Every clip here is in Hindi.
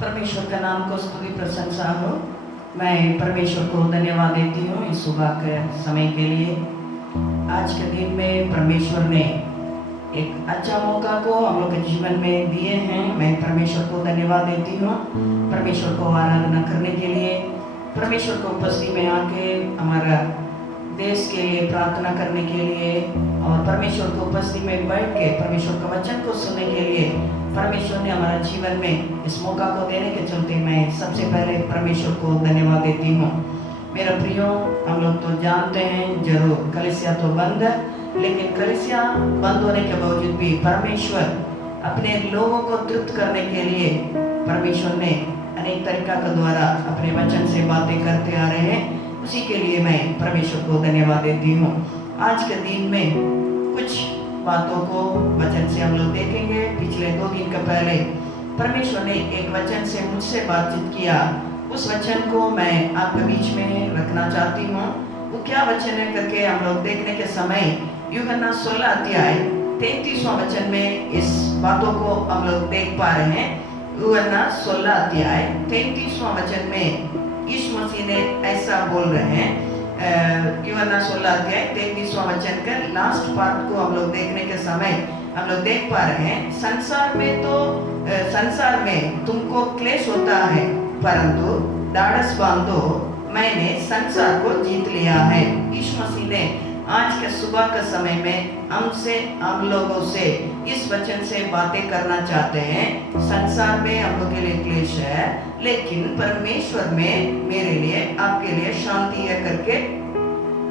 परमेश्वर का नाम को स्तुति प्रशंसा हो। मैं परमेश्वर को धन्यवाद देती हूँ इस सुबह के समय के लिए। आज के दिन में परमेश्वर ने एक अच्छा मौका को हम लोग के जीवन में दिए हैं। मैं परमेश्वर को धन्यवाद देती हूँ, परमेश्वर को आराधना करने के लिए, परमेश्वर को उपस्थिति में आके हमारा देश के लिए प्रार्थना करने के लिए और परमेश्वर को उपस्थिति में बैठ के परमेश्वर का वचन को सुनने के लिए परमेश्वर ने हमारा जीवन में इस मौका को देने के चलते मैं सबसे पहले परमेश्वर को धन्यवाद देती हूँ। मेरा प्रियो, हम लोग तो जानते हैं जरूर कलीसिया तो बंद है, लेकिन कलीसिया बंद होने के बावजूद भी परमेश्वर अपने लोगों को तृप्त करने के लिए परमेश्वर ने अनेक तरीका के द्वारा अपने वचन से बातें करते आ रहे हैं। उसी के लिए मैं परमेश्वर को धन्यवाद देती हूँ। आज के दिन में कुछ बातों को वचन से हम लोग देखेंगे। पिछले 2 दिन के पहले परमेश्वर ने एक वचन से मुझसे बातचीत किया। उस वचन को मैं आपके बीच में रखना चाहती हूँ। वो क्या वचन है करके हम लोग देखने के समय यूहन्ना 16 अध्याय 33वां वचन में इस बातों को हम लोग देख पा रहे हैं। यूहन्ना 16 अध्याय 33वां वचन में यीशु मसीह ने ऐसा बोल रहे हैं। यूहन्ना 16 अध्याय 33वां वचन का लास्ट पार्ट को हम लोग देखने के समय हम लोग देख पा रहे हैं, संसार में तुमको क्लेश होता है, परंतु ढाढ़स बांधो, मैंने संसार को जीत लिया है। यीशु मसीह ने आज के सुबह के समय में हम लोगों से इस वचन से बातें करना चाहते हैं। संसार में हम लोग के लिए क्लेश है, लेकिन परमेश्वर में मेरे लिए आपके लिए शांति है करके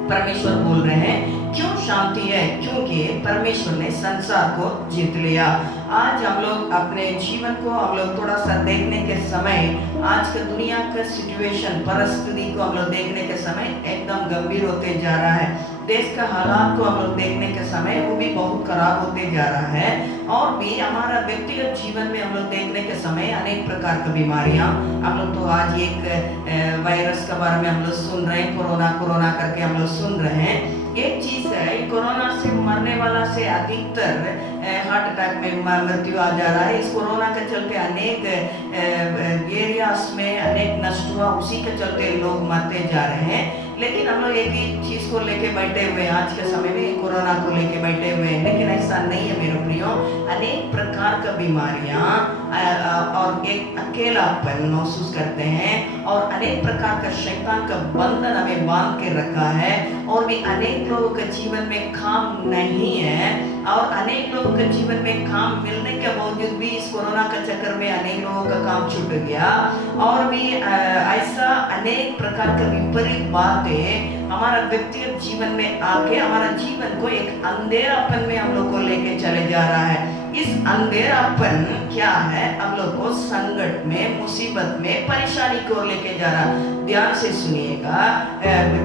परमेश्वर बोल रहे हैं। क्यों शांति है? क्योंकि परमेश्वर ने संसार को जीत लिया। आज हम लोग अपने जीवन को हम लोग थोड़ा सा देखने के समय, आज के दुनिया का सिचुएशन परिस्थिति को हम लोग देखने के समय एकदम गंभीर होते जा रहा है। देश का हालात को हम लोग देखने के समय वो भी बहुत खराब होते जा रहा है। और भी हमारा व्यक्तिगत जीवन में हम लोग देखने के समय अनेक प्रकार की बीमारियां, हम लोग तो आज एक वायरस के बारे में हम लोग सुन रहे हैं, कोरोना करके हम लोग सुन रहे हैं। एक चीज है, कोरोना से मरने वाला से अधिकतर हार्ट अटैक में मृत्यु आ जा रहा है। इस कोरोना के चलते अनेक एरियाज में अनेक नष्ट हुआ, उसी के चलते लोग मरते जा रहे हैं। लेकिन हम लोग एक ही चीज को लेके बैठे हुए हैं, आज के समय में कोरोना को लेके बैठे हुए हैं, लेकिन ऐसा नहीं है मेरे प्रियो। अनेक प्रकार का बीमारियां और एक अकेलापन महसूस करते हैं और अनेक प्रकार का शैतान का बंधन हमें बांध के रखा है। और भी अनेक लोगों के जीवन में काम नहीं है और अनेक लोगों के जीवन में काम मिलने के बावजूद भी इस कोरोना के चक्कर में अनेक लोगों का काम छूट गया। और भी ऐसा अनेक प्रकार के विपरीत बातें हमारा व्यक्तिगत जीवन में आके हमारा जीवन को एक अंधेरापन में हम लोग को लेके चले जा रहा है। इस अंधेरापन क्या है? हम लोग को संकट में, मुसीबत में, परेशानी को लेके जा रहा। ध्यान से सुनिएगा।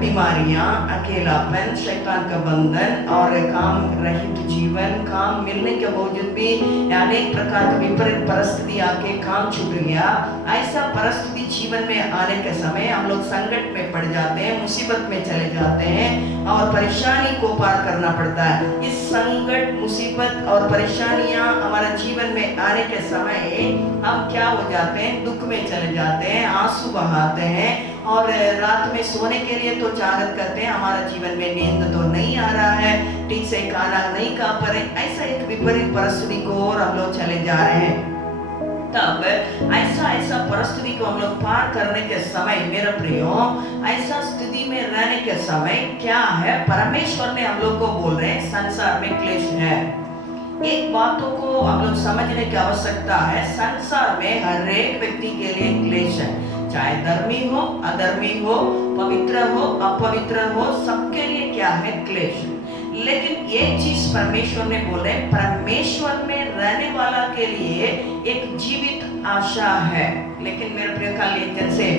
बीमारियां, अकेलापन, शैतान का बंधन और काम रहित जीवन, काम मिलने के बावजूद भी अनेक प्रकार का विपरीत परिस्थिति आके काम छूट गया। ऐसा परिस्थिति जीवन में आने के समय हम लोग संकट में पड़ जाते हैं, मुसीबत में चले जाते हैं और परेशानी को पार करना पड़ता है। इस संकट, मुसीबत और परेशानियां हमारा जीवन में आने के समय हम क्या हो जाते हैं? दुख में चले जाते हैं, आंसू बहाते हैं और रात में सोने के लिए तो चाहत करते हैं। हमारा जीवन में नींद तो नहीं आ रहा है, ठीक से खाना नहीं खा पा रहे। ऐसा एक विपरीत परिस्थिति को और हम लोग चले जा रहे हैं। तब ऐसा परिस्थिति को हम लोग पार करने के समय मेरा प्रियो, ऐसा स्थिति में रहने के समय क्या है? परमेश्वर ने हम लोग को बोल रहे हैं संसार में क्लेश है। एक बातों को हम लोग समझने की आवश्यकता है। संसार में हर एक व्यक्ति के लिए क्लेश है, चाहे धर्मी हो, अधर्मी हो, पवित्र हो, अपवित्र हो, सबके लिए क्या है? क्लेश। लेकिन एक चीज परमेश्वर ने बोले, परमेश्वर में रहने वाला के लिए एक जीवित आशा है। लेकिन मेरे प्रिय कल से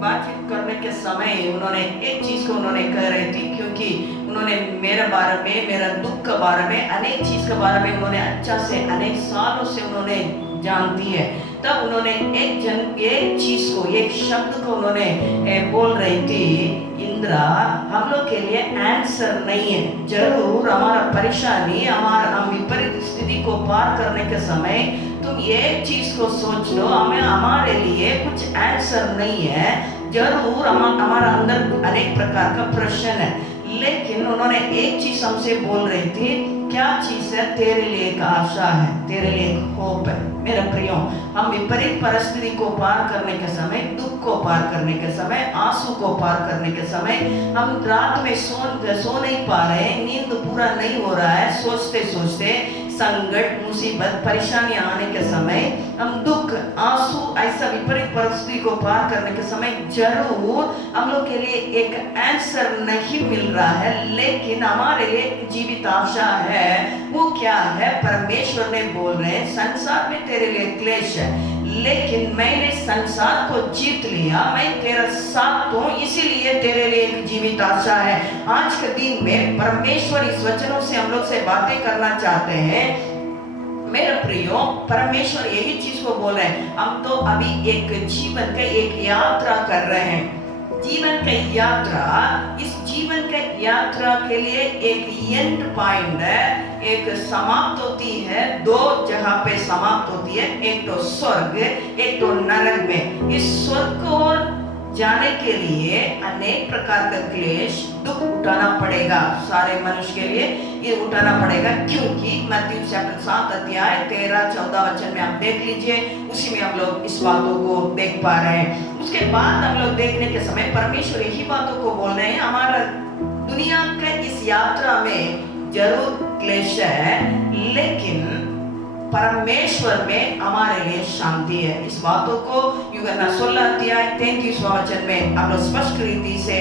बातचीत करने के समय उन्होंने एक चीज को उन्होंने कह रही थी, क्योंकि उन्होंने मेरे बारे में, मेरा दुख के बारे में, अनेक चीज के बारे में उन्होंने अच्छा से अनेक सालों से उन्होंने जानती है। तब उन्होंने एक चीज को, एक शब्द को उन्होंने बोल रही थी, निंदा हम लोग के लिए आंसर नहीं है। जरूर हमारा परेशानी, हम विपरीत स्थिति को पार करने के समय तुम एक चीज को सोच लो, हमारे लिए कुछ आंसर नहीं है। जरूर हमारा अंदर अनेक प्रकार का प्रश्न है, लेकिन उन्होंने एक चीज हमसे बोल रही थी। क्या चीज है? तेरे लिए एक आशा है, तेरे लिए एक होप है। मेरे प्रियो, हम विपरीत परिस्थिति को पार करने के समय, दुख को पार करने के समय, आंसू को पार करने के समय, हम रात में सो नहीं पा रहे, नींद पूरा नहीं हो रहा है, सोचते सोचते संकट, मुसीबत, परेशानियां आने के समय, हम दुख, आंसू, ऐसा विपरीत परिस्थिति को पार करने के समय जरूर हम लोग के लिए एक आंसर नहीं मिल रहा है, लेकिन हमारे लिए जीवित आशा है। वो क्या है? परमेश्वर ने बोल रहे हैं, संसार में तेरे लिए क्लेश है, लेकिन मैंने संसार को जीत लिया, मैं तेरा साथ हूं, इसीलिए तेरे लिए एक जीवित आशा है। आज के दिन में परमेश्वर इस वचनों से हम लोग से बातें करना चाहते हैं। मेरे प्रियो, परमेश्वर यही चीज को बोल रहे हैं। हम तो अभी एक जीवन का एक यात्रा कर रहे हैं। जीवन का यात्रा, इस जीवन के यात्रा के लिए एक एंड पॉइंट है, एक समाप्त होती है। दो जगह पे समाप्त होती है, एक तो स्वर्ग, एक तो नरक में। इस स्वर्ग को जाने के लिए अनेक प्रकार का क्लेश, दुख उठाना पड़ेगा। सारे मनुष्य के लिए ये उठाना पड़ेगा, क्योंकि मत्ती चैप्टर 7 अध्याय 13-14 वचन में आप देख लीजिए, उसी में हम लोग इस बातों को देख पा रहे हैं। उसके बाद हम लोग देखने के समय परमेश्वर यही बातों को बोल रहे हैं। हमारा दुनिया के इस यात्रा में जरूर क्लेश है, लेकिन परमेश्वर में हमारे लिए शांति है। इस बातों को यूहन्ना 16 अध्याय 33वां वचन में हम लोग स्पष्ट रीति से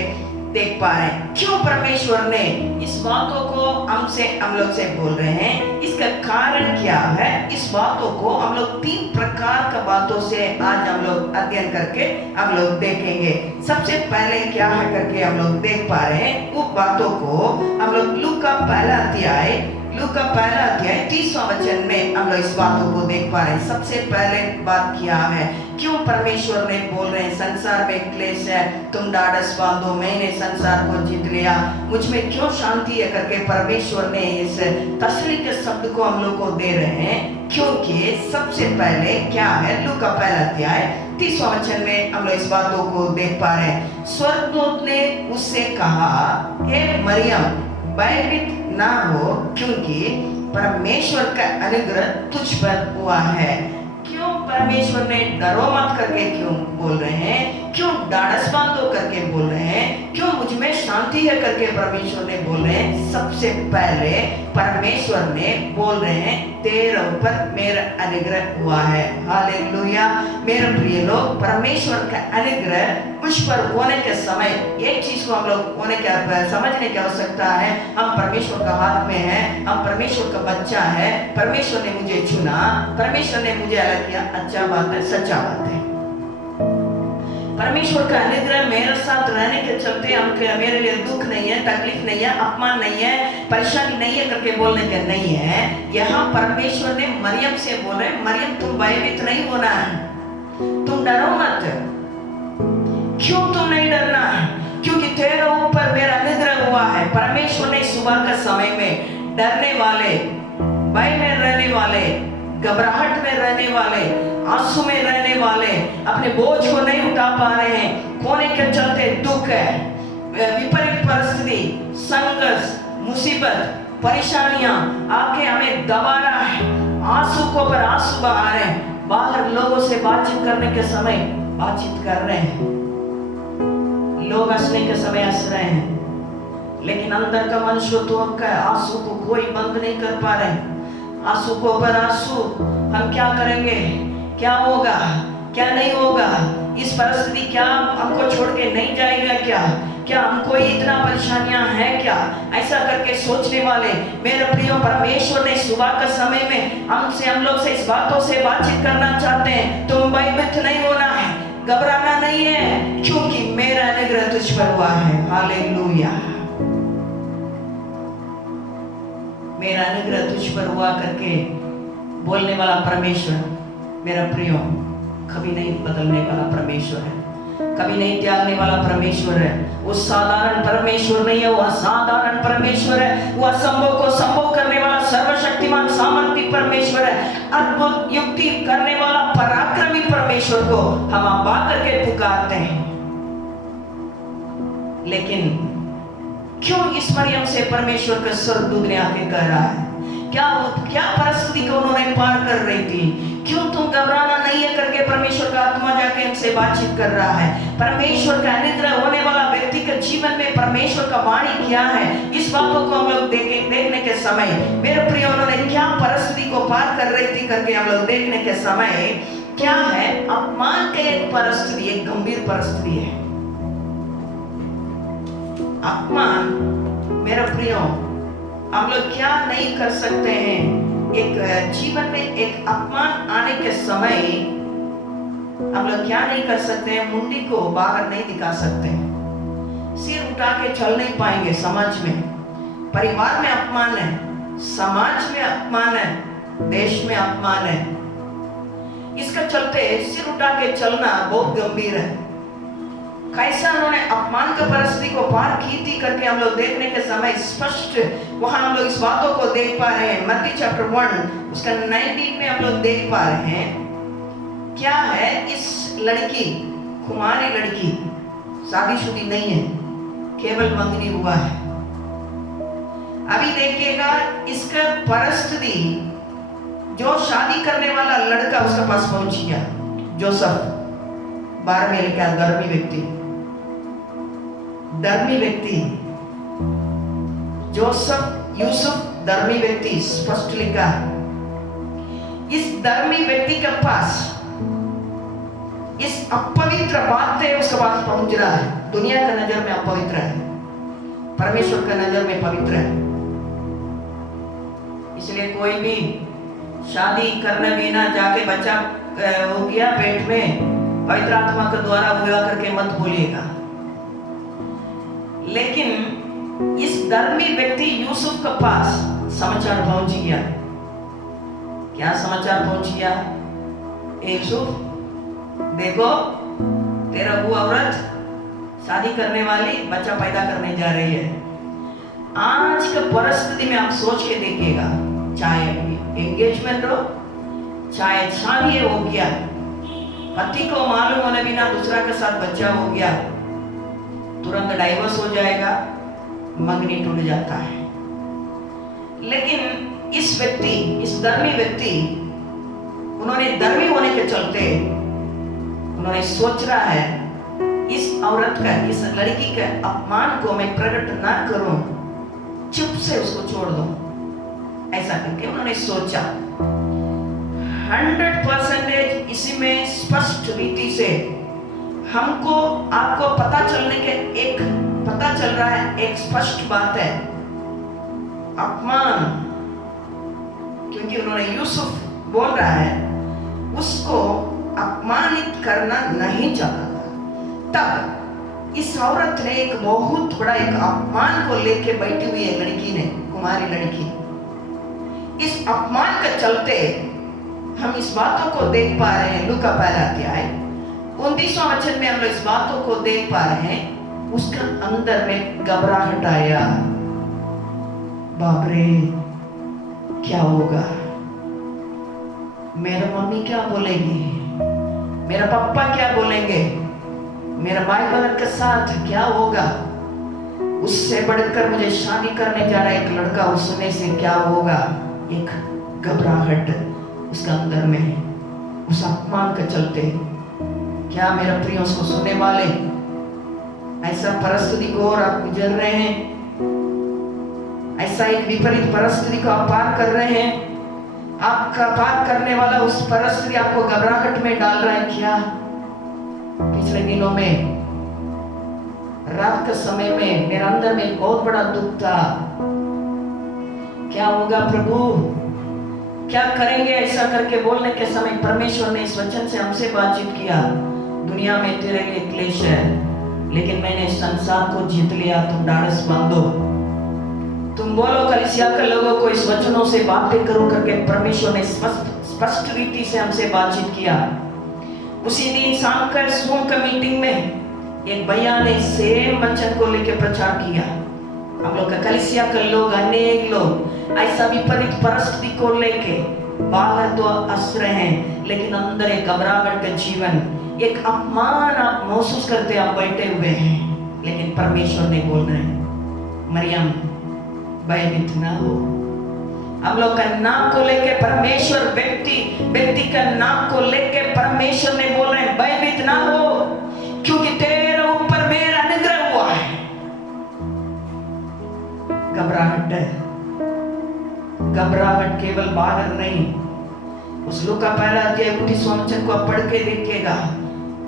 देख पा रहे हैं। क्यों परमेश्वर ने इस बातों को हम लोग से बोल रहे हैं? इसका कारण क्या है? इस बातों को हम लोग 3 प्रकार का बातों से आज हम लोग अध्ययन करके हम लोग देखेंगे। सबसे पहले क्या है करके हम लोग देख पा रहे हैं, उन बातों को हम लोग लूका पहला अध्याय 30वां वचन में हम लोग इस बातों को देख पा रहे हैं। सबसे पहले बात क्या है? क्यों परमेश्वर ने बोल रहे हैं संसार में क्लेश है, तुम ढाढ़स बांधो, मैंने संसार को जीत लिया, मुझ में क्यों शांति है करके परमेश्वर ने इस तसल्ली के शब्द को हम लोग को दे रहे हैं। क्योंकि सबसे पहले क्या है? लूका पहला अध्याय 30वां वचन में हम लोग इस बातों को देख पा रहे हैं। स्वर्गदूत ने उससे कहा, हे मरियम, भयभीत ना हो, क्योंकि परमेश्वर का अनुग्रह तुझ पर हुआ है। क्यों परमेश्वर ने डरो मत करके क्यों बोल रहे हैं? क्यों ढाढ़स बांधो करके बोल रहे हैं? क्यों मुझ में शांति है करके परमेश्वर ने बोल रहे हैं? सबसे पहले परमेश्वर ने बोल रहे हैं, तेरे ऊपर मेरा अनुग्रह हुआ है। हालेलुया। मेरे प्रिय लोग, परमेश्वर का अनुग्रह मुझ पर होने के समय एक चीज को हम लोग समझने की आवश्यकता है। हम परमेश्वर का हाथ में है, हम परमेश्वर का बच्चा है, परमेश्वर ने मुझे चुना, परमेश्वर ने मुझे अलग किया। अच्छा बात है, सच्चा बात है। परमेश्वर का अनुग्रह मेरे साथ रहने के चलते हम मेरे लिए दुख नहीं है, तकलीफ नहीं है, अपमान नहीं है, परेशानी नहीं है करके बोलने के नहीं है। यहाँ परमेश्वर ने मरियम से बोले, मरियम तुम भयभीत नहीं होना है, तुम डरो मत। क्यों तुम नहीं डरना है? क्योंकि तेरे ऊपर मेरा अनुग्रह हुआ है। परमेश्वर ने सुबह के समय में डरने वाले, भय में रहने वाले, घबराहट में रहने वाले, आंसू में रहने वाले, अपने बोझ को नहीं उठा पा रहे हैं, कोने के चलते दुख है, विपरीत परिस्थिति, संघर्ष, मुसीबत, परेशानियां आके हमें दबा रहा है, आंसू को पर आंसू बहा रहे हैं। बाहर लोगों से बातचीत करने के समय बातचीत कर रहे हैं, लोग हंसने के समय हंस रहे हैं, लेकिन अंदर का मनुष्यत्व का आंसू को कोई बंद नहीं कर पा रहे हैं। आंसू को पर आंसू, हम क्या करेंगे, क्या होगा, क्या नहीं होगा, इस परिस्थिति क्या हमको छोड़ के नहीं जाएगा, क्या हमको इतना परेशानियां हैं क्या, ऐसा करके सोचने वाले मेरे प्रियो, परमेश्वर ने सुबह के समय में हम लोग से इस बातों से बातचीत करना चाहते हैं। तुम भयभीत नहीं होना है, घबराना नहीं है, क्योंकि मेरा अनुग्रह तुझ पर हुआ है। हालेलुया। मेरा अनुग्रह तुझ पर हुआ करके बोलने वाला परमेश्वर, मेरा प्रियो, कभी नहीं बदलने वाला परमेश्वर है। कभी नहीं त्यागने वाला परमेश्वर है। वो साधारण परमेश्वर नहीं है, वो असाधारण परमेश्वर है। वो असंभव को संभव करने वाला सर्वशक्तिमान सामर्थ्य परमेश्वर है। अद्भुत युक्ति करने वाला पराक्रमी परमेश्वर को हम अब्बा करके पुकारते हैं। लेकिन क्यों इस मरियम से परमेश्वर का स्वर्गदूत ने आके कह रहा है? क्या परिस्थिति को उन्होंने पार कर रही थी? क्यों तुम घबराना नहीं है करके परमेश्वर का आत्मा जाके इनसे बातचीत कर रहा है। परमेश्वर का अनुग्रह होने वाला व्यक्ति के जीवन में परमेश्वर का वाणी क्या है, इस बातों को हम लोग देखने के समय, मेरे प्रिय, उन्होंने क्या परिस्थिति को पार कर रही थी करके हम लोग देखने के समय क्या है, अपमान के एक परिस्थिति, एक गंभीर परिस्थिति है। अपमान, मेरे प्रियो, हम लोग क्या नहीं कर सकते हैं। एक जीवन में एक अपमान आने के समय हम लोग क्या नहीं कर सकते हैं, मुंडी को बाहर नहीं दिखा सकते, सिर उठा के चल नहीं पाएंगे। समाज में, परिवार में अपमान है, समाज में अपमान है, देश में अपमान है। इसका चलते सिर उठा के चलना बहुत गंभीर है। कैसा उन्होंने अपमान का परिस्थिति को पार की थी करके हम लोग देखने के समय स्पष्ट वहां हम लोग इस बातों को देख पा रहे हैं। मत्ती चैप्टर 1 उसका 19 में हम लोग देख पा रहे हैं क्या है। इस लड़की, कुमारी लड़की, शादीशुदी नहीं है, केवल मंगनी हुआ है। अभी देखिएगा इसका परिस्थिति, जो शादी करने वाला लड़का उसके पास पहुंच गया, जोसेफ, 12वें लिखा, धर्मी व्यक्ति, जोसेफ, यूसुफ, धर्मी व्यक्ति, स्पष्ट लिखा। इस धर्मी व्यक्ति के पास इस अपवित्र बात से उसके पास पहुंच रहा है। दुनिया का नजर में अपवित्र है, परमेश्वर का नजर में पवित्र है। इसलिए कोई भी शादी करने बिना जाके बच्चा हो गया पेट में, पवित्र आत्मा के द्वारा हुआ करके मत बोलिएगा। लेकिन इस धर्मी व्यक्ति यूसुफ के पास समाचार पहुंच गया। क्या समाचार पहुंच गया? यूसुफ, देखो तेरा वो औरत शादी करने वाली बच्चा पैदा करने जा रही है। आज के परिस्थिति में आप सोच के देखिएगा, चाहे एंगेजमेंट हो, चाहे शादी हो गया, पति को मालूम होने बिना दूसरा के साथ बच्चा हो गया, तुरंत डाइवोर्स हो जाएगा, मंगनी टूट जाता है। लेकिन इस व्यक्ति, इस धर्मी व्यक्ति, उन्होंने धर्मी होने के चलते उन्होंने सोच रहा है इस औरत का, इस लड़की का अपमान को मैं प्रकट ना करूं, चुप से उसको छोड़ दूं। ऐसा करके उन्होंने सोचा। 100% इसी में स्पष्ट रीति से हमको आपको पता चल रहा है, एक स्पष्ट बात है, अपमान। क्योंकि उन्होंने यूसुफ बोल रहा है उसको अपमानित करना नहीं चाहता था। तब इस औरत ने एक बहुत बड़ा एक अपमान को लेके बैठी हुई है लड़की ने, कुमारी लड़की। इस अपमान के चलते हम इस बातों को देख पा रहे हैं। लूका पहला अध्याय 29वां वचन में हम लोग इस बातों को देख पा रहे हैं। उसका अंदर में घबराहट आया, बाप रे क्या होगा, मेरा मम्मी क्या बोलेगी, मेरा पापा क्या बोलेंगे, मेरा भाई बहन के साथ क्या होगा, उससे बढ़कर मुझे शादी करने जा रहा है एक लड़का, उसने से क्या होगा। एक घबराहट उसका अंदर में है, उस अपमान के चलते। क्या मेरा प्रिय उसको सुनने वाले ऐसा परिस्थिति को और आप गुजर रहे हैं, ऐसा एक विपरीत परिस्थिति को आप पार कर रहे हैं, आपका पार करने वाला उस परिस्थिति आपको घबराहट में डाल रहा है क्या? पिछले दिनों में रात के समय में मेरे अंदर में एक बहुत बड़ा दुख था। क्या होगा प्रभु, क्या करेंगे, ऐसा करके बोलने के समय परमेश्वर ने इस वचन से हमसे बातचीत किया। दुनिया में तेरे लिए क्लेश है, लेकिन मैंने संसार को जीत लिया, तुम ढाढ़स बांधो। तुम बोलो कलीसिया के लोगों को इस वचनों से बातें करो करके परमेश्वर ने स्पष्ट रीति से हमसे बातचीत किया। उसी दिन शाम का जूम का मीटिंग में एक भैया ने सेम वचन को लेकर प्रचार किया। हम लोग का कलीसिया के लोग, अनेक लोग ऐसा विपरीत परिस्थिति को लेके बाहर तो हंस रहे हैं, लेकिन अंदर एक घबराहट का जीवन, एक अपमान आप महसूस करते आप बैठे हुए हैं। लेकिन परमेश्वर ने बोल रहे हैं, मरियम भयभीत ना हो। हम लोग का नाम को लेके परमेश्वर, व्यक्ति का नाम को लेके परमेश्वर ने बोल रहे हैं, भयभीत ना हो, क्योंकि तेरे ऊपर मेरा अनुग्रह हुआ है। घबराहट केवल बाहर नहीं, उस लूका पहला अध्याय 29वां वचन को आप पढ़ के देखिएगा,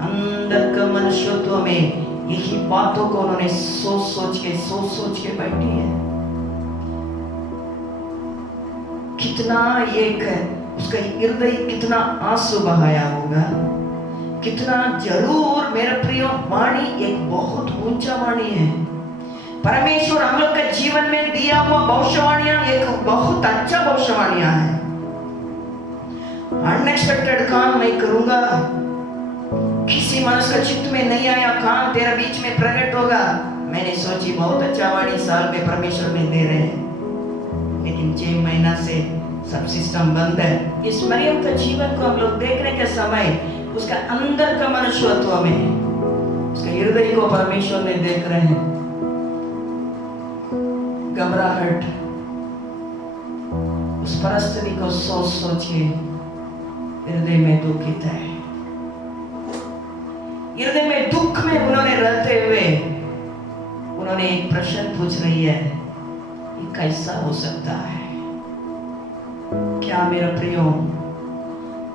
अंदर का मनुष्यत्व में यही बातों को उन्होंने सोच सोच के बैठी है। कितना एक उसका हृदय कितना आंसू बहाया होगा, कितना जरूर मेरा प्रिय वाणी एक बहुत ऊंचा वाणी है। परमेश्वर हम लोग के जीवन में दिया हुआ भविष्यवाणियां एक बहुत अच्छा भविष्यवाणियां है। अनएक्सपेक्टेड काम नहीं करूंगा, किसी मनुष्य का चित्त में नहीं आया काम तेरा बीच में प्रकट होगा। मैंने सोची बहुत अच्छा वाणी साल में परमेश्वर में दे रहे हैं, लेकिन 6 महीना से सब सिस्टम बंद है। इस मरियम का जीवन को हम लोग देखने के समय उसका अंदर का मनुष्यत्व में उसके हृदय को परमेश्वर ने देख रहे हैं। घबराहट उस परिस्थिति को सोच के हृदय में दुखित है। हृदय में दुख में उन्होंने रहते हुए उन्होंने एक प्रश्न पूछ रही है, ये कैसा हो सकता है? क्या मेरा प्रियो,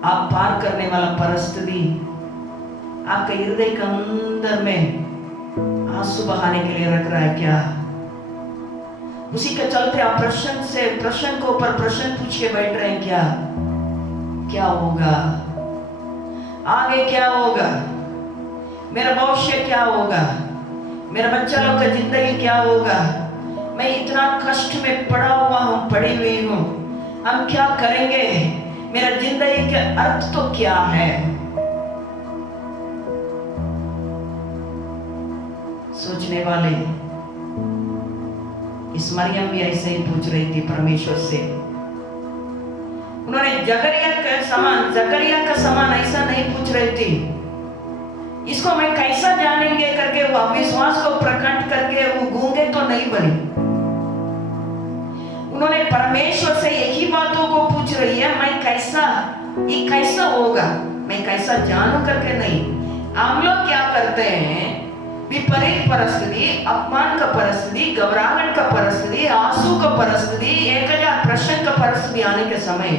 आप पार करने वाला परिस्थिति आपके हृदय के अंदर में आंसू बहाने के लिए रख रहा है क्या? उसी के चलते आप प्रश्न को ऊपर प्रश्न पूछ के बैठ रहे हैं क्या? क्या होगा आगे, क्या होगा, मेरा भविष्य क्या होगा, मेरा बच्चा लोग का जिंदगी क्या होगा, मैं इतना कष्ट में पड़ा हुआ हूं, पड़ी हुई हूं, हम क्या करेंगे, मेरा जिंदगी का अर्थ तो क्या है? सोचने वाले इस मरियम भी ऐसे ही पूछ रही थी परमेश्वर से। उन्होंने जकरिया का समान ऐसा नहीं पूछ रही थी, इसको मैं कैसा जानेंगे करके वो अविश्वास को प्रकट करके वो गूंगे तो नहीं बनी। उन्होंने परमेश्वर से यही बातों को पूछ रही है, ये कैसा होगा, मैं कैसा जानूं करके नहीं। हम लोग क्या करते हैं, विपरीत परिस्थिति, अपमान का परिस्थिति, घबराहट का परिस्थिति, आंसू का परिस्थिति, 1000 प्रश्न का परिस्थिति आने के समय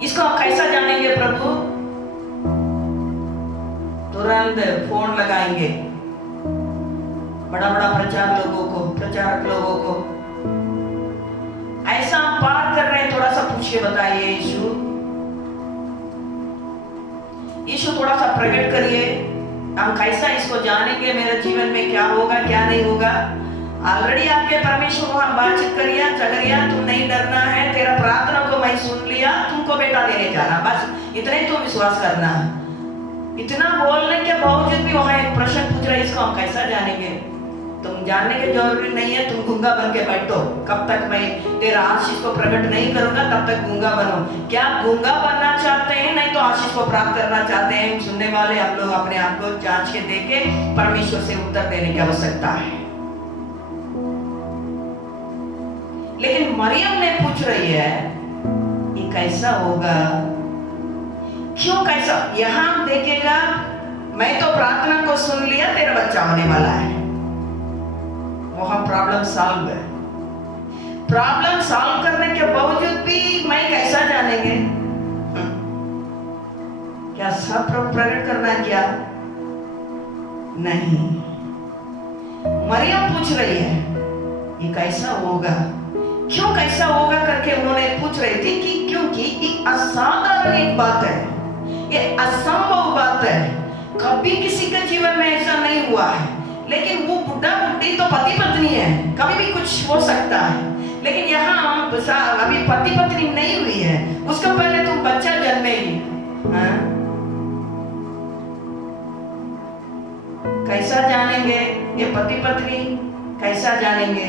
इसको हम कैसा जानेंगे प्रभु? तुरंत फोन लगाएंगे बड़ा प्रचारक लोगों को, ऐसा हम पार कर रहे हैं, थोड़ा सा पूछ के बताइए यीशु थोड़ा सा प्रकट करिए, हम कैसा इसको जानेंगे, मेरे जीवन में क्या होगा क्या नहीं होगा। ऑलरेडी आपके परमेश्वर को हम बातचीत करिए, चगरिया तुम नहीं डरना है, तेरा प्रार्थना को मैं सुन लिया, तुमको बेटा देने जा रहा, बस इतना ही तुम विश्वास करना है। इतना बोलने के बावजूद भी वहां एक प्रश्न पूछ रहा है, इसको हम कैसा जानेंगे? तुम जानने की जरूरी नहीं है, तुम गूंगा बन के बैठो, कब तक मैं तेरा आशीष को प्रकट नहीं करूंगा तब तक गूंगा बनो। क्या गूंगा बनना चाहते हैं? नहीं तो आशीष को प्राप्त करना चाहते हैं? सुनने वाले आप लोग अपने आप को जांच के देखे, परमेश्वर से उत्तर देने की आवश्यकता है। लेकिन मरियम ने पूछ रही है, ये कैसा होगा, क्यों कैसा? यहां देखेगा, मैं तो प्रार्थना को सुन लिया, तेरा बच्चा होने वाला है, वहां प्रॉब्लम सॉल्व है। प्रॉब्लम सॉल्व करने के बावजूद भी मैं कैसा जानेंगे? क्या सब प्रकट करना क्या? नहीं। मरियम पूछ रही है, ये कैसा होगा, क्यों कैसा होगा करके उन्होंने पूछ रही थी कि क्योंकि ये असाधारण एक बात है, ये असंभव बात है, कभी किसी के जीवन में ऐसा नहीं हुआ है। लेकिन वो बुढ़ा बुढ़ी तो पति पत्नी है, कभी भी कुछ हो सकता है, लेकिन यहाँ अभी पति पत्नी नहीं हुई है, उसका पहले तुम बच्चा जन्मेगी, कैसा जानेंगे ये पति पत्नी? कैसा जानेंगे?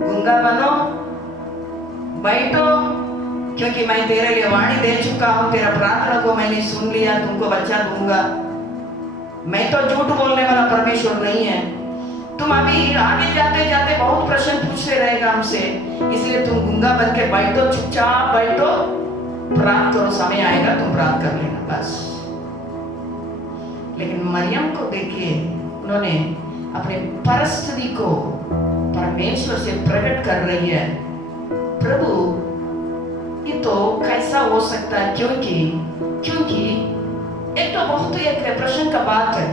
गूंगा बनो, बैठो, क्योंकि मैं तेरे लिए वाणी दे चुका हूं, तेरा प्रार्थना को मैंने सुन लिया, तुमको बच्चा दूंगा। मैं तो झूठ बोलने वाला परमेश्वर नहीं है। तुम अभी आगे जाते जाते बहुत प्रश्न पूछते रहेगा हमसे, इसलिए तुम गूंगा बन के बैठो, चुपचाप बैठो, प्राप्त करो, समय आएगा तुम प्राप्त कर लेना बस। लेकिन मरियम को देखिए, उन्होंने अपने परिस्थिति को परमेश्वर से प्रकट कर रही है। प्रभु ये तो कैसा हो सकता है? क्योंकि एक तो बहुत एक प्रश्न का बात है,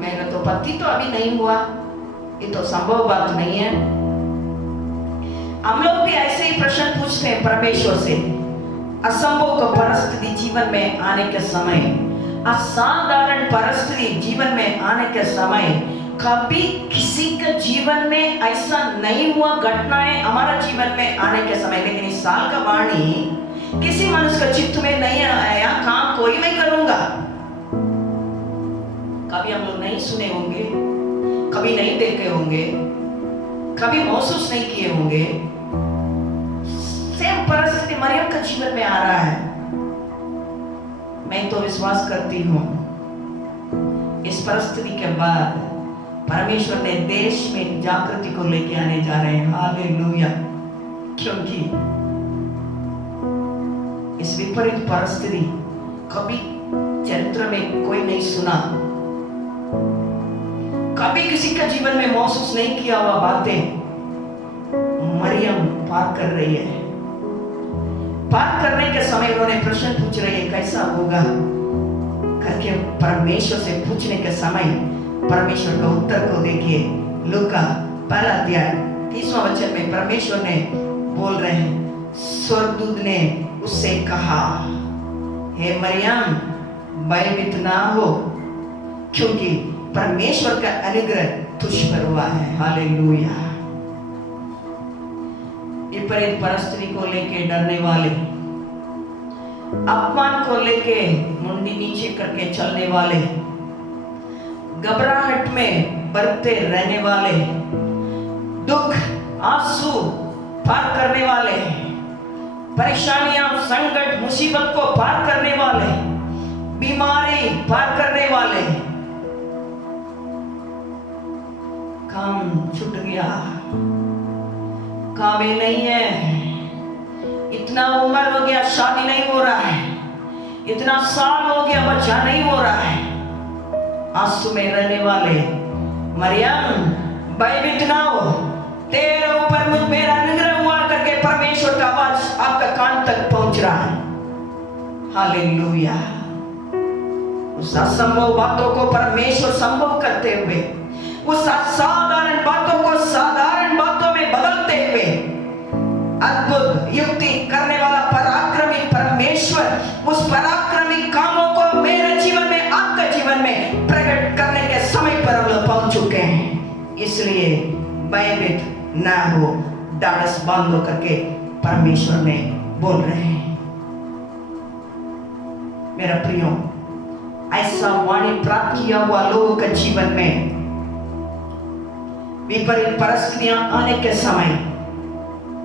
मेरा तो पति तो अभी नहीं हुआ, ये तो संभव बात नहीं है। हम लोग भी ऐसे ही प्रश्न पूछते हैं परमेश्वर से। असंभव का परिस्थिति जीवन में आने के समय, असाधारण परिस्थिति जीवन में आने के समय, कभी किसी के जीवन में ऐसा नहीं हुआ घटनाएं हमारा जीवन में आने के समय। लेकिन इस साल का वाणी किसी मनुष्य का चित्त में नहीं आया, काम कोई मैं करूंगा। कभी हम लोग नहीं सुने होंगे, कभी नहीं देखे होंगे, कभी महसूस नहीं किए होंगे। सेम परिस्थिति मरियम का जीवन में आ रहा है। मैं तो विश्वास करती हूं इस परिस्थिति के बाद परमेश्वर ने देश में जागृति को लेके आने जा रहे हैं। हालेलुया। क्योंकि इस विपरीत परिस्थिति कभी चरित्र में कोई नहीं सुना, कभी किसी का जीवन में महसूस नहीं किया हुआ बातें मरियम पार कर रही है। पार करने के समय उन्होंने प्रश्न पूछ रही है, कैसा होगा करके परमेश्वर से पूछने के समय परमेश्वर का उत्तर को देखिए। लूका 1 अध्याय 30वां वचन में परमेश्वर ने बोल रहे हैं, स्वर्गदूत ने उससे कहा, हे मरियम भयभीत ना हो, क्योंकि परमेश्वर का अनुग्रह तुझ पर हुआ है। हालेलुया। विपरीत परिस्थिति को लेके डरने वाले, अपमान को लेके मुंडी नीचे करके चलने वाले, घबराहट में बढ़ते रहने वाले, दुख आंसू पार करने वाले, परेशानियां संकट मुसीबत को पार करने वाले, बीमारी पार करने वाले, काम छूट गया, काम ही नहीं है, इतना उम्र हो गया शादी नहीं हो रहा है, इतना साल हो गया बच्चा नहीं हो रहा है, आंसू में रहने वाले, मरियम भयभीत ना हो, तेरे ऊपर मुझ मेरा अनुग्रह हुआ करके परमेश्वर का आवाज आपका कान तक पहुंच रहा है। हालेलुया। उस असंभव बातों को परमेश्वर संभव करते हुए, उस असाधारण बातों को साधारण बातों में बदलते हुए, अद्भुत युक्ति करने वाला पराक्रमी परमेश्वर उस पराक्रमी कामों को मेरे जीवन में, आपके जीवन में प्रकट करने के समय पर हम लोग पहुंच चुके हैं। इसलिए भयभीत ना हो, ढाढ़स बांधो करके परमेश्वर ने बोल रहे हैं। मेरा प्रियो, ऐसा वाणी प्राप्त किया हुआ लोगों के जीवन में विपरीत परिस्थितियां आने के समय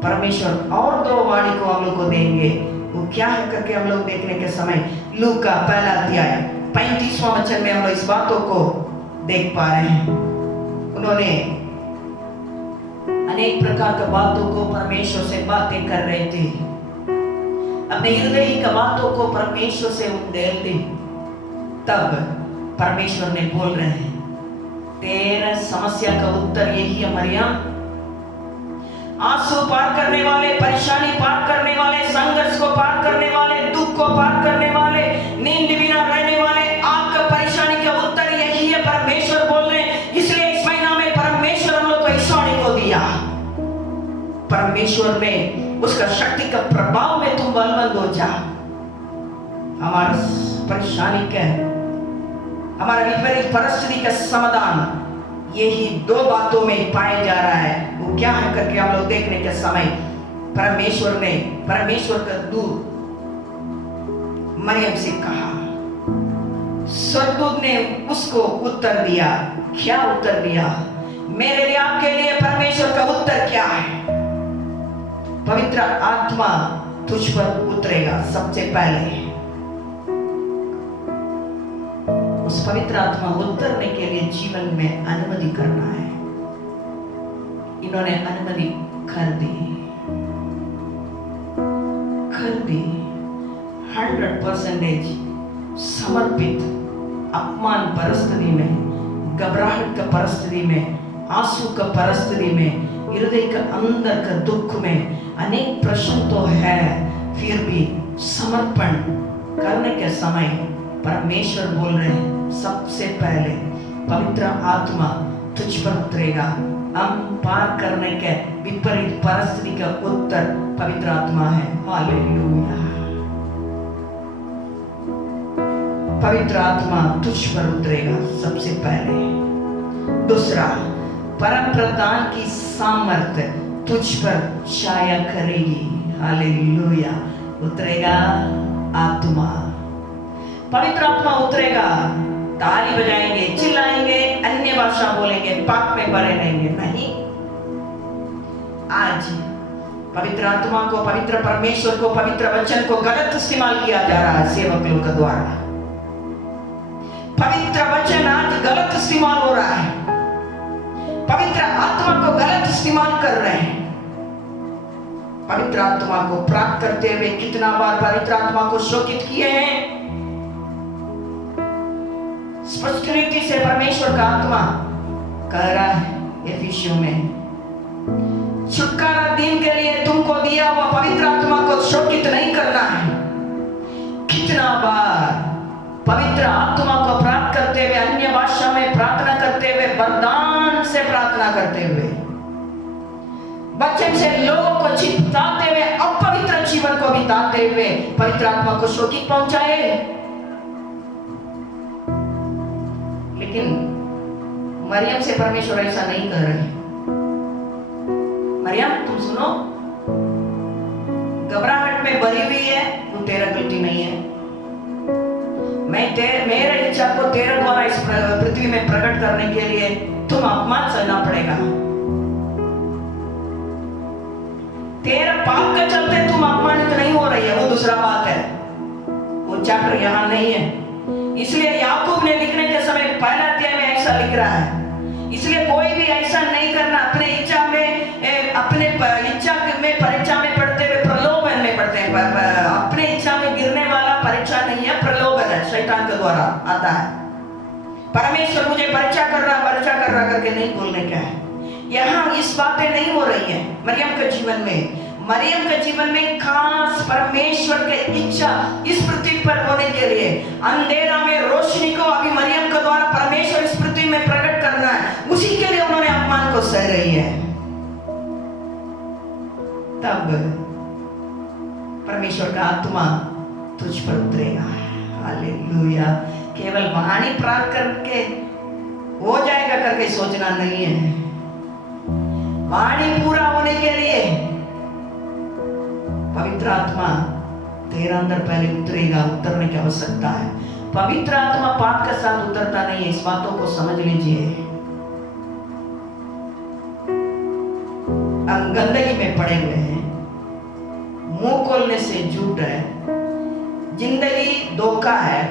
परमेश्वर और 2 वाणी को हम लोग को देंगे। वो क्या है करके हम लोग देखने के समय लूका 1 अध्याय 35वां वचन में हम लोग इस बातों को देख पा रहे हैं। उन्होंने अनेक प्रकार के बातों को परमेश्वर से बातें कर रहे थे, अपने हृदय की बातों को परमेश्वर से उंडेल दी। तब परमेश्वर ने बोल रहे हैं, तेरा समस्या का उत्तर यही है मरियम। आंसू पार करने वाले, परेशानी पार करने वाले, संघर्ष को पार करने वाले, दुख को पार करने वाले, नींद बिना रहने वाले, आपका परेशानी का उत्तर यही है, परमेश्वर बोल रहे हैं। इसलिए इस महीना में परमेश्वर हम लोग को इस वाणी को दिया। परमेश्वर ने उसका शक्ति का प्रभाव में तुम बलवंत हो जा। हमारा परेशानी क्या है, हमारा विपरीत परिस्थिति का समाधान यही 2 बातों में पाया जा रहा है। वो क्या है करके हम लोग देखने के समय परमेश्वर का दूत मरियम से कहा, स्वर्गदूत ने उसको उत्तर दिया। क्या उत्तर दिया? मेरे लिए, आपके लिए परमेश्वर का उत्तर क्या है? पवित्र आत्मा तुझ पर उतरेगा। सबसे पहले उस पवित्र आत्मा उतरने के लिए जीवन में अनुमति करना है। इन्होंने अनुमति कर दी 100% समर्पित। अपमान परिस्थिति में, घबराहट का परिस्थिति में, आंसू का परिस्थिति में, हृदय का अंदर का दुख में अनेक प्रश्न तो है, फिर भी समर्पण करने के समय परमेश्वर बोल रहे हैं सबसे पहले पवित्र आत्मा तुझ पर उतरेगा। हम पार करने के विपरीत परिस्थिति का उत्तर पवित्र आत्मा है। हालेलुया। पवित्र आत्मा तुझ पर उतरेगा सबसे पहले। दूसरा, परम प्रधान की सामर्थ्य तुझ पर छाया करेगी। हालेलुया। उतरेगा आत्मा, पवित्र आत्मा उतरेगा। ताली बजाएंगे, चिल्लाएंगे, अन्य भाषा बोलेंगे, पाप में भरे रहेंगे? नहीं। आज पवित्र आत्मा को, पवित्र परमेश्वर को, पवित्र वचन को गलत इस्तेमाल किया जा रहा है सेवकों के द्वारा। पवित्र वचन आज गलत इस्तेमाल हो रहा है। पवित्र आत्मा को गलत इस्तेमाल कर रहे हैं। पवित्र आत्मा को प्राप्त करते हुए कितना बार पवित्र आत्मा को शोकित किए हैं? स्पष्ट रीति से परमेश्वर का आत्मा कह रहा है एफिसियों में, छुटकारा दिन के लिए तुमको दिया हुआ पवित्र आत्मा को शोकित नहीं करना है। कितना बार पवित्र आत्मा को प्राप्त करते हुए, अन्य भाषा में प्रार्थना करते हुए, वरदान से प्रार्थना करते हुए, वचन से लोगों को चिताते हुए, अपवित्र जीवन को बिताते हुए पवित्र आत्मा को शोकित पहुंचाए। लेकिन मरियम से परमेश्वर ऐसा नहीं कर रहे। मरियम तुम सुनो, घबराहट में भरी हुई है, वो तेरा गलती नहीं है। मेरे इच्छा को तेरे द्वारा इस पृथ्वी में प्रकट करने के लिए तुम अपमान सहना पड़ेगा। तेरा पाप के चलते तुम अपमानित नहीं हो रही है, वो दूसरा बात है। वो चैप्टर यहाँ नहीं है। इसलिए याकूब ने लिखने के समय पहला अध्याय में ऐसा लिख रहा है। इसलिए कोई भी ऐसा नहीं करना, अपने इच्छा में परीक्षा में पढ़ते हुए प्रलोभन में पढ़ते हैं। अपने इच्छा में गिरने वाला परीक्षा नहीं है, प्रलोभन है, शैतान के द्वारा आता है। परमेश्वर मुझे परीक्षा कर रहा करके नहीं बोलने का है। यहाँ इस बातें नहीं हो रही है मरियम के जीवन में। मरियम के जीवन में खास परमेश्वर की इच्छा इस पृथ्वी पर होने के लिए, अंधेरा में रोशनी को अभी मरियम के द्वारा परमेश्वर इस पृथ्वी में प्रकट करना है, उसी के लिए उन्होंने अपमान को सह रही है। तब परमेश्वर का आत्मा तुझ पर उतरेगा। हालेलुया। केवल वाणी प्राप्त करके हो जाएगा करके सोचना नहीं है। वाणी पूरा होने के लिए पवित्र आत्मा तेरे अंदर पहले उतरेगा, उतरने की आवश्यकता है। पवित्र आत्मा पाप के साथ उतरता नहीं है, इस बातों को समझ लीजिए। हम गंदगी में पड़े हुए हैं, मुंह खोलने से झूठ है, जिंदगी धोखा है।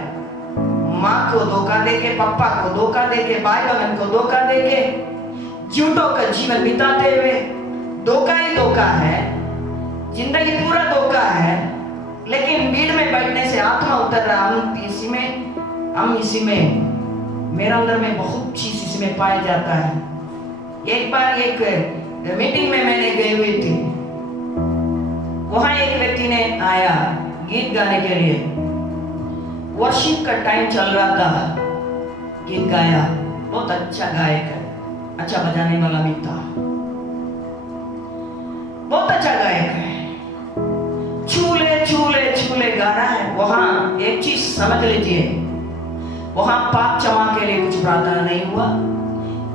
माँ को धोखा देके, पापा को धोखा देके, भाई बहन को धोखा देके झूठों का जीवन बिताते हुए धोखा ही धोखा है। जिंदगी पूरा धोखा है। लेकिन भीड़ में बैठने से आत्मा उतर रहा। हम इसी में मेरा अंदर में बहुत चीज इसमें पाया जाता है। एक बार एक मीटिंग में मैंने गई हुई थी, वहां एक व्यक्ति ने आया गीत गाने के लिए। वर्शिप का टाइम चल रहा था, गीत गाया, बहुत अच्छा गायक है, अच्छा बजाने वाला भी था, बहुत अच्छा गायक है। छूले छूले छूले गा रहा है। वहां एक चीज समझ लीजिए, वहां पाप क्षमा के लिए कुछ प्रार्थना नहीं हुआ,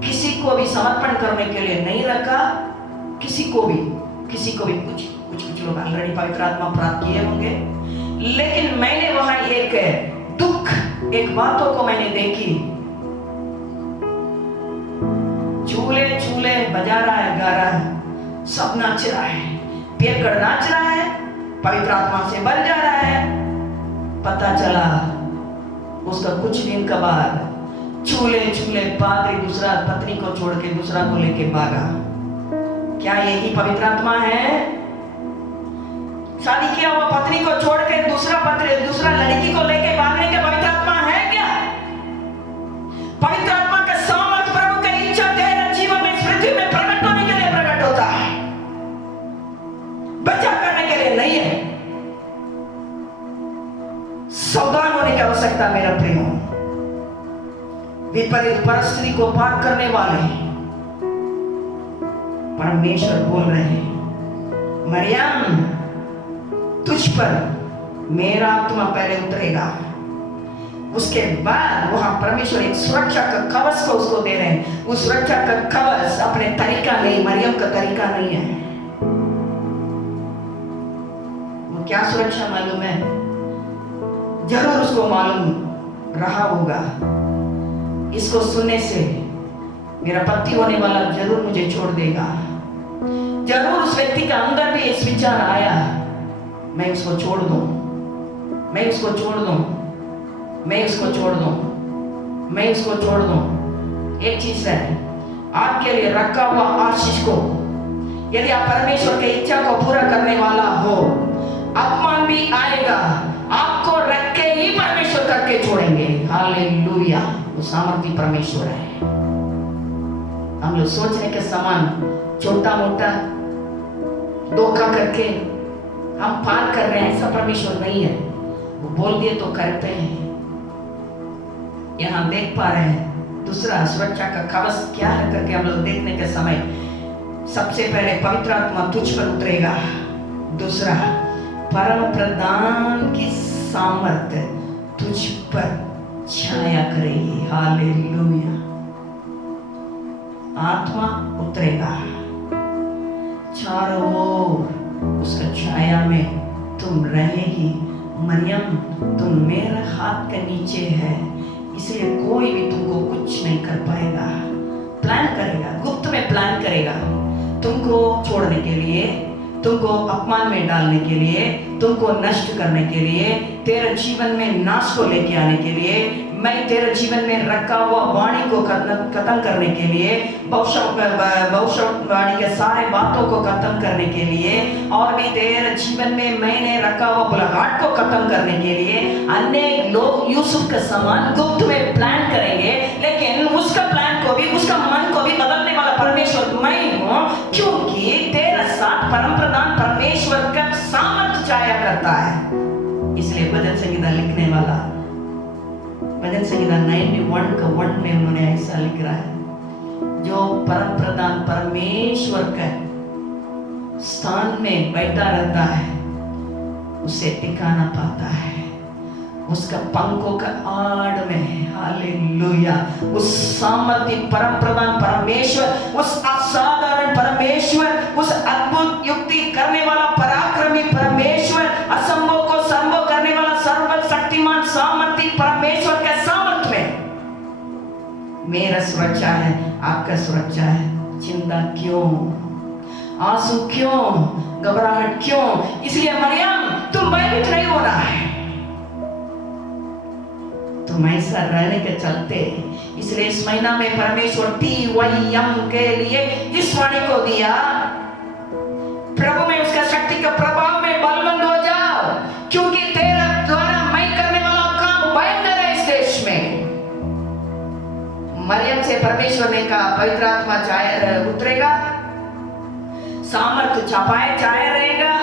किसी को भी समर्पण करने के लिए नहीं रखा, किसी को भी कुछ लोग ऑलरेडी पवित्र आत्मा प्राप्त किए होंगे। लेकिन मैंने वहां एक दुख, एक बातों को मैंने देखी, झूले झूले बजा रहा है, गा रहा है, सब नाच रहा है, पेकड़ नाच रहा है, पवित्र आत्मा से भर जा रहा है। पता चला उसका कुछ दिन के बाद झूले झूले पादरी दूसरा पत्नी को छोड़ के दूसरा को लेके भागा। क्या यही पवित्र आत्मा है? शादी किया हुआ पत्नी को छोड़ के दूसरा लड़की को लेके भागने के पवित्र आत्मा है क्या? पवित्र आत्मा का सामर्थ प्रभु का इच्छा तेरे जीवन में, इस पृथ्वी में प्रकट होने के लिए प्रकट होता है, बचा करने के लिए नहीं है। सावधान होने की आवश्यकता मेरा प्रियो। विपरीत परिस्थिति को पार करने वाले परमेश्वर बोल रहे हैं, मरियम तुझ पर मेरा आत्मा पहले उतरेगा, उसके बाद वहां परमेश्वर एक सुरक्षा का कवच को उसको दे रहे हैं। उस सुरक्षा का कवच अपने तरीका नहीं, मरियम का तरीका नहीं है। वो क्या सुरक्षा मालूम है? जरूर उसको मालूम रहा होगा, इसको सुनने से मेरा पति होने वाला जरूर मुझे छोड़ देगा। जरूर उस व्यक्ति का अंदर भी इस विचार आया, मैं उसको छोड़ दूं, मैं उसको छोड़ दूं, मैं उसको छोड़ दूं, मैं उसको छोड़ दूं। एक चीज है, आपके लिए रखा हुआ आशीष को यदि आप परमेश्वर की इच्छा को पूरा करने वाला हो, अपमान भी आएगा, आपको रख के ही परमेश्वर करके छोड़ेंगे। हालेलुया, वो सामर्थी परमेश्वर है। हम लोग सोचने के समान छोटा मोटा धोखा करके हम पार कर रहे हैं, ऐसा परमेश्वर नहीं है। वो बोल दिए तो करते हैं। यहां देख पा रहे हैं दूसरा सुरक्षा का कवच क्या है करके हम लोग देखने के समय, सबसे पहले पवित्र आत्मा तुझ पर उतरेगा, दूसरा परम प्रधान की सामर्थ्य तुझ पर छाया करेगी। हालेलुया, आत्मा उतरेगा, चारों ओर उसका छाया में तुम रहेगी। मरियम तुम मेरे हाथ के नीचे है, इसलिए कोई भी तुमको कुछ नहीं कर पाएगा। प्लान करेगा, गुप्त में प्लान करेगा, तुमको छोड़ने के लिए, तुमको अपमान में डालने के लिए, तुमको नष्ट करने के लिए, तेरे जीवन में नाश को लेके आने के लिए, मैं तेरे जीवन में रखा हुआ वाणी को खत्म करने के लिए, भविष्यवाणी के सारे बातों को खत्म करने के लिए, और भी तेरे जीवन में मैंने रखा हुआ बुलाहट को खत्म करने के लिए अनेक लोग यूसुफ के समान गुप्त में प्लान करेंगे, लेकिन उसका प्लान को भी, उसका मन को भी बदलने वाला परमेश्वर मैं हूं, क्योंकि तेरे साथ परम प्रधान परमेश्वर का सामर्थ्य छाया करता है। इसलिए भजन संगीता लिखने वाला, भजन संगीता 91 का 1 में उन्होंने ऐसा लिख रहा है, जो परम प्रधान परमेश्वर के स्थान में बैठा रहता है उसे टिकाना पाता है, उसका पंखों का आड़ में। हालेलुया, उस सामर्थ्य परम प्रधान परमेश्वर, उस असाधारण परमेश्वर, उस अद्भुत युक्ति करने वाला पराक्रमी परमेश्वर, असंभव को संभव करने वाला सर्वशक्तिमान सामर्थ्य परमेश्वर के सामर्थ्य में मेरा सुरक्षा है, आपका सुरक्षा है। चिंता क्यों, आंसू क्यों, घबराहट क्यों? इसलिए मरियम तुम भयभीत नहीं होना है, तुम ऐसा रहने के चलते, इसलिए इस महीना में परमेश्वर TYM के लिए इस वाणी को दिया, प्रभु में उसका शक्ति का प्रभाव में बलवंत हो जाओ, क्योंकि तेरा द्वारा मैं करने वाला काम भयंकर है इस देश में। मरियम से परमेश्वर ने कहा पवित्र आत्मा उतरेगा, सामर्थ्य छाया रहेगा,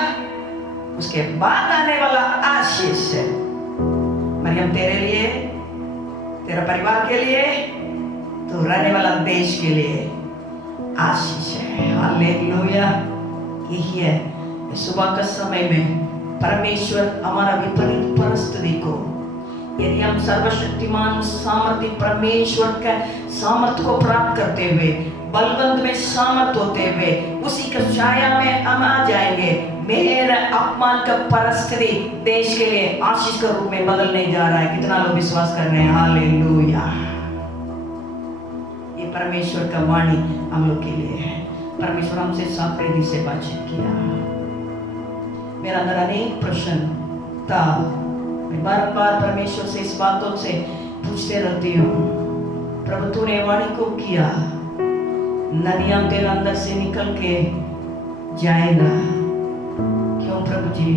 उसके बाद आने वाला आशीष है मरियम तेरे लिए, तेरा परिवार के लिए, तो रहने वाला देश के लिए आशीष है। हालेलुया, यही है सुबह के समय में परमेश्वर हमारा विपरीत परिस्थिति को, यदि हम सर्वशक्तिमान सामर्थ्य परमेश्वर के सामर्थ्य को प्राप्त करते हुए बलवंत में सामर्थ होते हुए उसी का छाया में हम आ जाएंगे। मेरा अपमान का परिस्थिति देश के लिए आशीष के रूप में बदलने जा रहा है। कितना लोग विश्वास कर रहे हैं? हालेलुया। ये परमेश्वर का वाणी हम लोग के लिए है। परमेश्वर हमसे साप्रेदी से बातचीत किया। मेरा अंदर अनेक प्रश्न था। मैं बार-बार परमेश्वर से इस बातों से पूछते रहती हूँ, प्रभु तूने वाणी को किया, नदियां तेरे अंदर से निकल के जाएगा। क्यों प्रभु जी?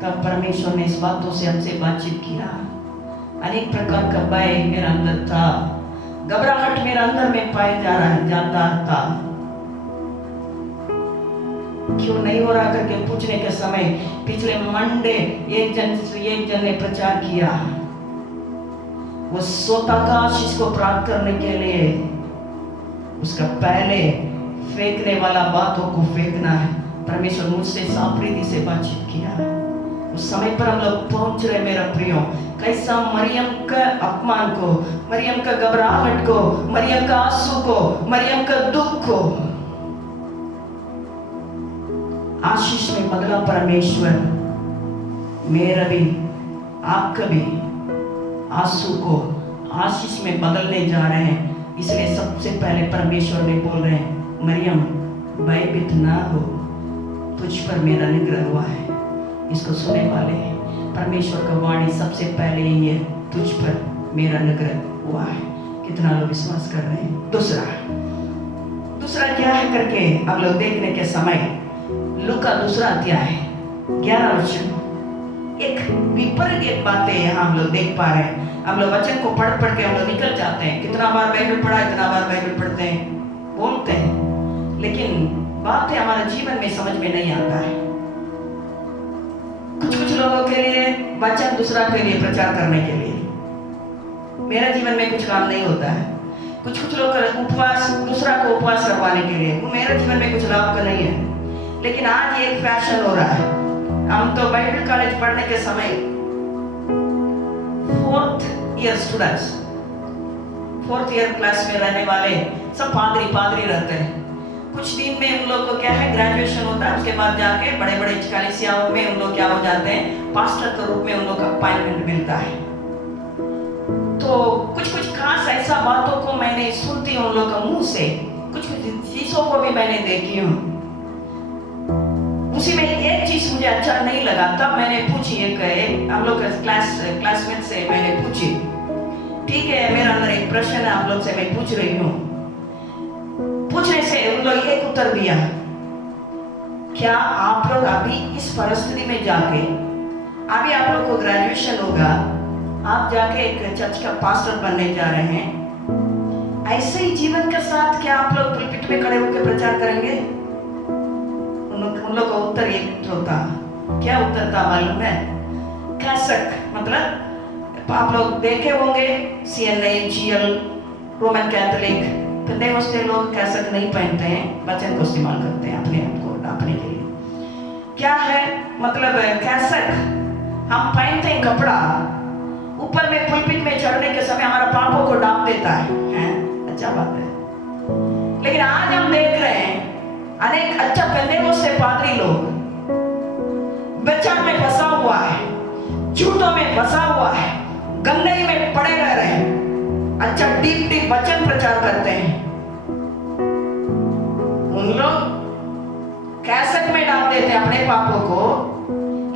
तब परमेश्वर ने इस बातों से हमसे बातचीत किया। अनेक प्रकार का भय मेरा अंदर था, घबराहट मेरा अंदर में पाए जाता था। क्यों नहीं हो रहा करके पूछने के समय पिछले मंडे एक जन ने प्रचार किया। वो सोता का आशीष को प्राप्त करने के लिए उसका पहले फेंकने वाला बातों को फेंकना है। परमेश्वर मुझसे साप्रीति से बातचीत किया। उस समय पर हम लोग पहुंच रहे मेरा प्रियो। कैसा मरियम का अपमान को, मरियम का घबराहट को, मरियम का आंसू को, मरियम का दुख को आशीष में बदला परमेश्वर। मेरा भी आपका भी आंसू को आशीष में बदलने जा रहे हैं। इसलिए सबसे पहले परमेश्वर ने बोल रहे हैं, मरियम भयभीत ना हो, तुझ पर मेरा निग्रह हुआ है। इसको सुनने वाले हैं, परमेश्वर का वाणी सबसे पहले ही है, तुझ पर मेरा निग्रह हुआ है। कितना लोग विश्वास कर रहे हैं? दूसरा क्या है करके हम लोग देखने के समय लूका 2 अध्याय 11 वचन, एक विपरीत बातें यहाँ हम लोग देख पा रहे हैं। हम लोग वचन को पढ़ के हम लोग निकल जाते हैं। कितना बार बाइबल पढ़ा, इतना बार बाइबल पढ़ते हैं, बोलते हैं, लेकिन बातें हमारे जीवन में समझ में नहीं आता है। कुछ लोगों के लिए वचन दूसरा के लिए प्रचार करने के लिए, मेरा जीवन में कुछ काम नहीं होता है। कुछ लोग उपवास, दूसरा को उपवास करवाने के लिए, वो मेरे जीवन में कुछ लाभ का नहीं है। लेकिन आज ये एक फैशन हो रहा है। हम तो बाइबल कॉलेज पढ़ने के समय 4th year students, 4th year class में रहने वाले सब पादरी रहते हैं। कुछ दिन में उन लोग को क्या है, ग्रेजुएशन होता है। उसके बाद जाके बड़े बड़े कलीसियाओं में उन लोग क्या हो जाते हैं, पास्टर के रूप में उन लोग का अपॉइंटमेंट मिलता है। तो कुछ खास ऐसा बातों को मैंने सुनती हूँ उन लोग का मुंह से, कुछ चीजों को भी मैंने देखी हूँ। उसी में एक चीज मुझे अच्छा नहीं लगा, तब मैंने पूछी, एक हम लोग क्लासमेट से मैंने पूछी, ठीक है मेरा अंदर एक प्रश्न है आप लोग से मैं पूछ रही हूँ। पूछने से उन लोग एक उत्तर दिया, क्या आप लोग अभी इस परिस्थिति में जाके, अभी आप लोग को ग्रेजुएशन होगा, आप जाके एक चर्च का पास्टर बनने जा रहे हैं, ऐसे ही जीवन के साथ क्या आप लोग पुलपिट में खड़े होकर प्रचार करेंगे? उन लोग का उत्तर एक होता, क्या उत्तर था मालूम है? कैसक, मतलब आप लोग देखे होंगे CNA, GL, रोमन कैथोलिक, पेंटेकोस्टे लोग कैसक नहीं पहनते हैं, वचन को इस्तेमाल करते हैं अपने आप को ढांपने के लिए। क्या है मतलब कैसक? हम पहनते हैं कपड़ा, ऊपर में पुलपिट में चढ़ने के समय हमारा पापों को ढांप देता है? अच्छा बात है। लेकिन आज हम देख रहे हैं अनेक अच्छा पेंटेकोस्टे पादरी लोग बेचार में फंसा हुआ है, झूठों में फंसा हुआ है, गंदगी में पड़े रह रहे हैं, अच्छा डीप वचन प्रचार करते हैं। उन लोग कैसेट में डाल देते हैं अपने पापों को,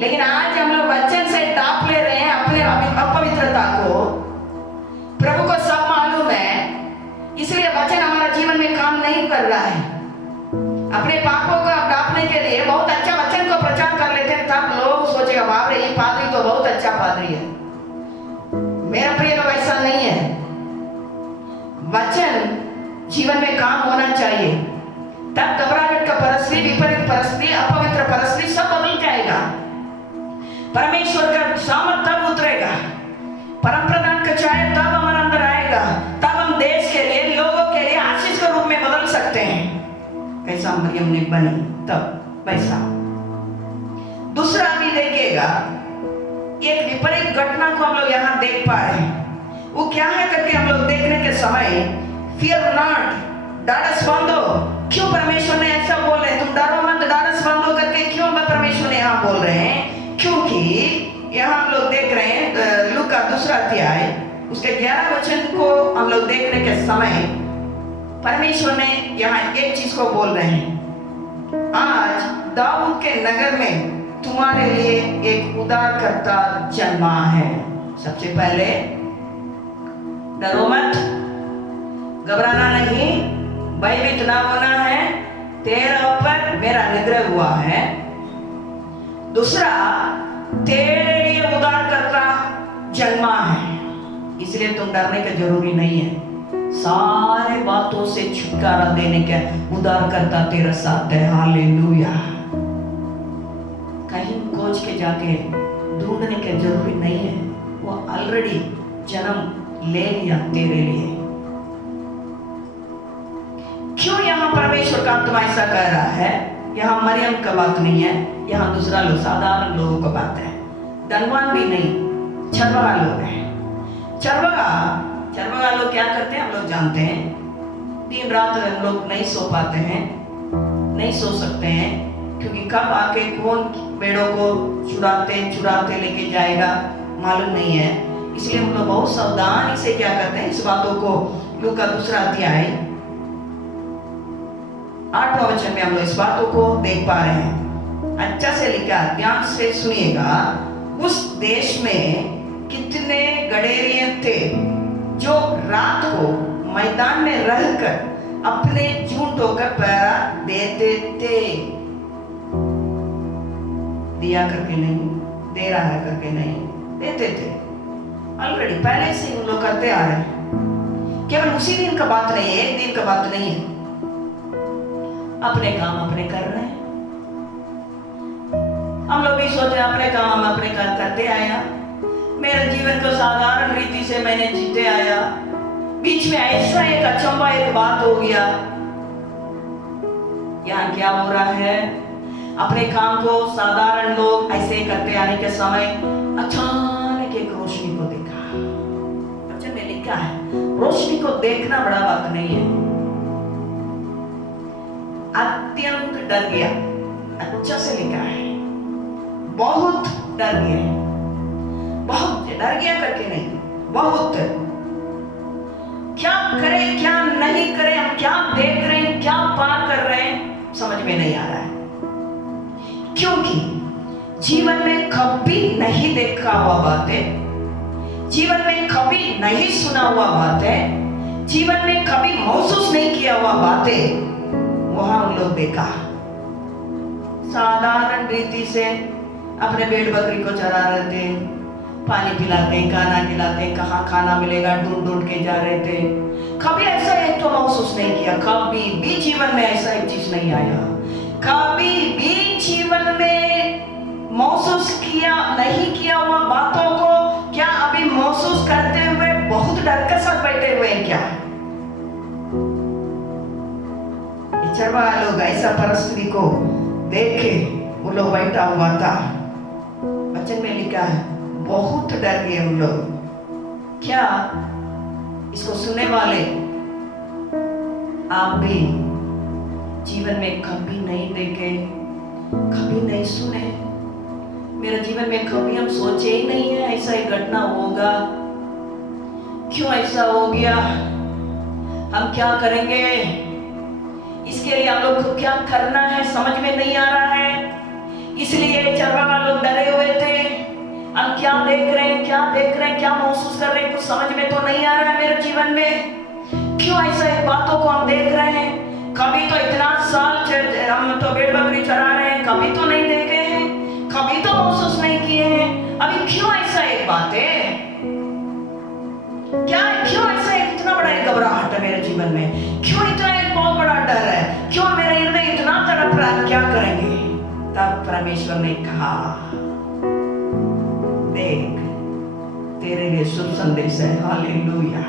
लेकिन आज हम लोग वचन से डाप ले रहे हैं अपने अपवित्रता को। प्रभु को सब मालूम है, इसलिए वचन हमारा जीवन में काम नहीं कर रहा है। अपने पापों को डापने के लिए बहुत अच्छा वचन को प्रचार कर लेते हैं, तब लोग सोचेगा बाप रे ये पादरी तो बहुत अच्छा पादरी है। मेरा प्रिय लोग, ऐसा नहीं है। वचन जीवन में काम होना चाहिए, तब घबराहट का परिस्थिति, विपरीत परिस्थिति, अपवित्र परिस्थिति सब बदल जाएगा। परमेश्वर का सामर्थ तब उतरेगा, परम प्रधान का छाया तब हमारे अंदर आएगा, तब हम देश के लिए, लोगों के लिए आशीष के रूप में बदल सकते हैं। कैसा मरियम ने बनी तब वैसा। दूसरा भी देखिएगा, एक विपरीत घटना को हम लोग यहाँ देख पा रहे हैं। वो क्या है करके हम लोग देखने के समय फियर नॉट, डारस बांधो। क्यों परमेश्वर ने ऐसा बोल रहे हैं? तुम डरो मत, डारस बांधो करके क्यों परमेश्वर ने यहाँ बोल रहे हैं? क्योंकि यहाँ हम लोग देख रहे हैं लूका 2 अध्याय उसके 11 वचन को हम लोग देखने के समय परमेश्वर ने यहाँ एक चीज को बोल रहे हैं, आज दाऊद के नगर में तुम्हारे लिए एक उद्धारकर्ता जन्मा है। सबसे पहले डरो मत, घबराना नहीं, भयभीत ना होना है, तेरे ऊपर मेरा निग्रह हुआ है। दूसरा, तेरे लिए उद्धारकर्ता जन्मा है, इसलिए तुम डरने की जरूरी नहीं है। सारे बातों से छुटकारा देने के उद्धारकर्ता तेरा साथ है। हालेलुया। कहीं खोज के जाके ढूंढने की जरूरी नहीं है, वो ऑलरेडी जन्म ले लिया तेरे लिए। क्यों यहाँ परमेश्वर का आत्मा ऐसा कह रहा है? यहाँ मरियम का बात नहीं है, यहाँ दूसरा लोग, साधारण लोगों का बात है। धनवान भी नहीं, चरवाहा लोग हैं। चरवाहा लोग क्या करते हैं हम लोग जानते हैं। दिन रात हम लोग नहीं सो पाते हैं, नहीं सो सकते हैं, क्योंकि कब आके कौन भेड़ों को चुराते लेके जाएगा मालूम नहीं है। इसलिए हम लोग बहुत सावधानी से क्या करते हैं, इस बातों को लूका 2 अध्याय 8वां वचन में हम लोग इस बातों को देख पा रहे हैं। अच्छा से लिखा, ध्यान से सुनिएगा। उस देश में कितने गडेरिये थे जो रात को मैदान में रहकर अपने झूठों का पहरा देते थे। दिया करके नहीं, दे रहा है करके नहीं, देते थे। ऑलरेडी पहले से उन लोग करते आ रहे हैं। केवल उसी दिन का बात नहीं है, एक दिन का बात नहीं है। अपने काम अपने कर रहे हैं। हम लोग भी सोचे अपने काम हम अपने करते आया, मेरे जीवन को साधारण रीति से मैंने जीते आया। बीच में ऐसा एक अचंभा एक बात हो गया। यहाँ क्या हो रहा है? अपने काम को साधारण लोग ऐसे करते आने के समय अचानक एक रोशनी को देखा। वचन में लिखा है, रोशनी को देखना बड़ा बात नहीं है। अत्यंत डर गया। अच्छा से लिखा है, बहुत डर गया। बहुत डर गया करके नहीं, बहुत। क्या करें क्या नहीं करें, हम क्या देख रहे हैं, क्या पार कर रहे हैं, समझ में नहीं आ रहा है। क्योंकि जीवन में कभी नहीं देखा हुआ बातें, जीवन में कभी नहीं सुना हुआ बातें, जीवन में कभी महसूस नहीं किया हुआ बातें वहां उन लोग देखा। साधारण रीति से अपने भेड़ बकरी को चरा रहे थे, पानी पिलाते, खाना खिलाते, कहाँ खाना मिलेगा ढूंढ के जा रहे थे। कभी ऐसा एक तो महसूस नहीं किया, कभी भी जीवन में ऐसा एक चीज नहीं आया। कभी भी जीवन में महसूस किया नहीं किया हुआ बातों को क्या अभी महसूस करते हुए बहुत डर के साथ बैठे हुए हैं क्या? चरवाहा लोग ऐसा परिस्थिति को देखे वो लोग बैठा हुआ था। वचन में लिखा है, बहुत डर गए उन लोग। क्या इसको सुनने वाले आप भी जीवन में कभी नहीं देखे, कभी नहीं सुने? मेरे जीवन में कभी हम सोचे ही नहीं है ऐसा एक घटना होगा। क्यों ऐसा हो गया? हम क्या करेंगे? इसके लिए हम लोग को क्या करना है समझ में नहीं आ रहा है। इसलिए चरवाहा लोग डरे हुए थे। हम क्या देख रहे हैं, क्या देख रहे हैं, क्या महसूस कर रहे हैं, कुछ समझ में तो नहीं आ रहा है मेरे जीवन में। क्यों ऐसा एक बातों को हम देख रहे हैं? कभी तो इतना साल हम तो भेड़ बकरी चरा रहे हैं, कभी तो नहीं देखे हैं, कभी तो महसूस नहीं किए हैं। अभी क्यों ऐसा एक बात है? क्या क्यों ऐसा एक इतना बड़ा एक घबराहट है मेरे जीवन में? क्यों इतना एक बहुत बड़ा डर है? क्यों मेरा हृदय इतना तड़प रहा है? क्या करेंगे? तब परमेश्वर ने कहा, देख तेरे लिए शुभ संदेश है। हालेलुया।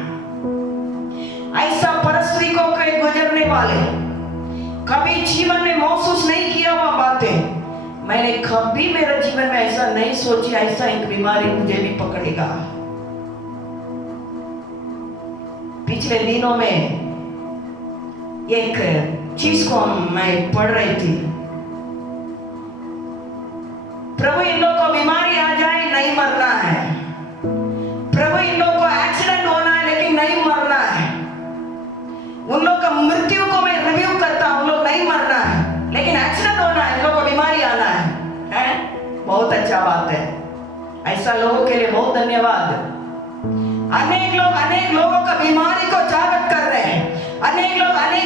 ऐसा परिस्थिति को कई गुजरने वाले, कभी जीवन में महसूस नहीं किया हुआ बातें, मैंने कभी मेरे जीवन में ऐसा नहीं सोची ऐसा एक बीमारी मुझे भी पकड़ेगा। पिछले दिनों में एक चीज को मैं पढ़ रही थी, प्रभु इन लोगों को बीमारी आ जाए नहीं मरना है, प्रभु इन लोगों को एक्सीडेंट होना है लेकिन नहीं मरना है, उन लोग का मृत्यु को मैं रिव्यू करता हूं, उन लोग नहीं मरना है लेकिन एक्सीडेंट होना है, इन लोगों को बीमारी आना है? बहुत अच्छा बात है, ऐसा लोगों के लिए बहुत धन्यवाद। अनेक लोगों का बीमारी को स्वागत कर रहे हैं, अनेक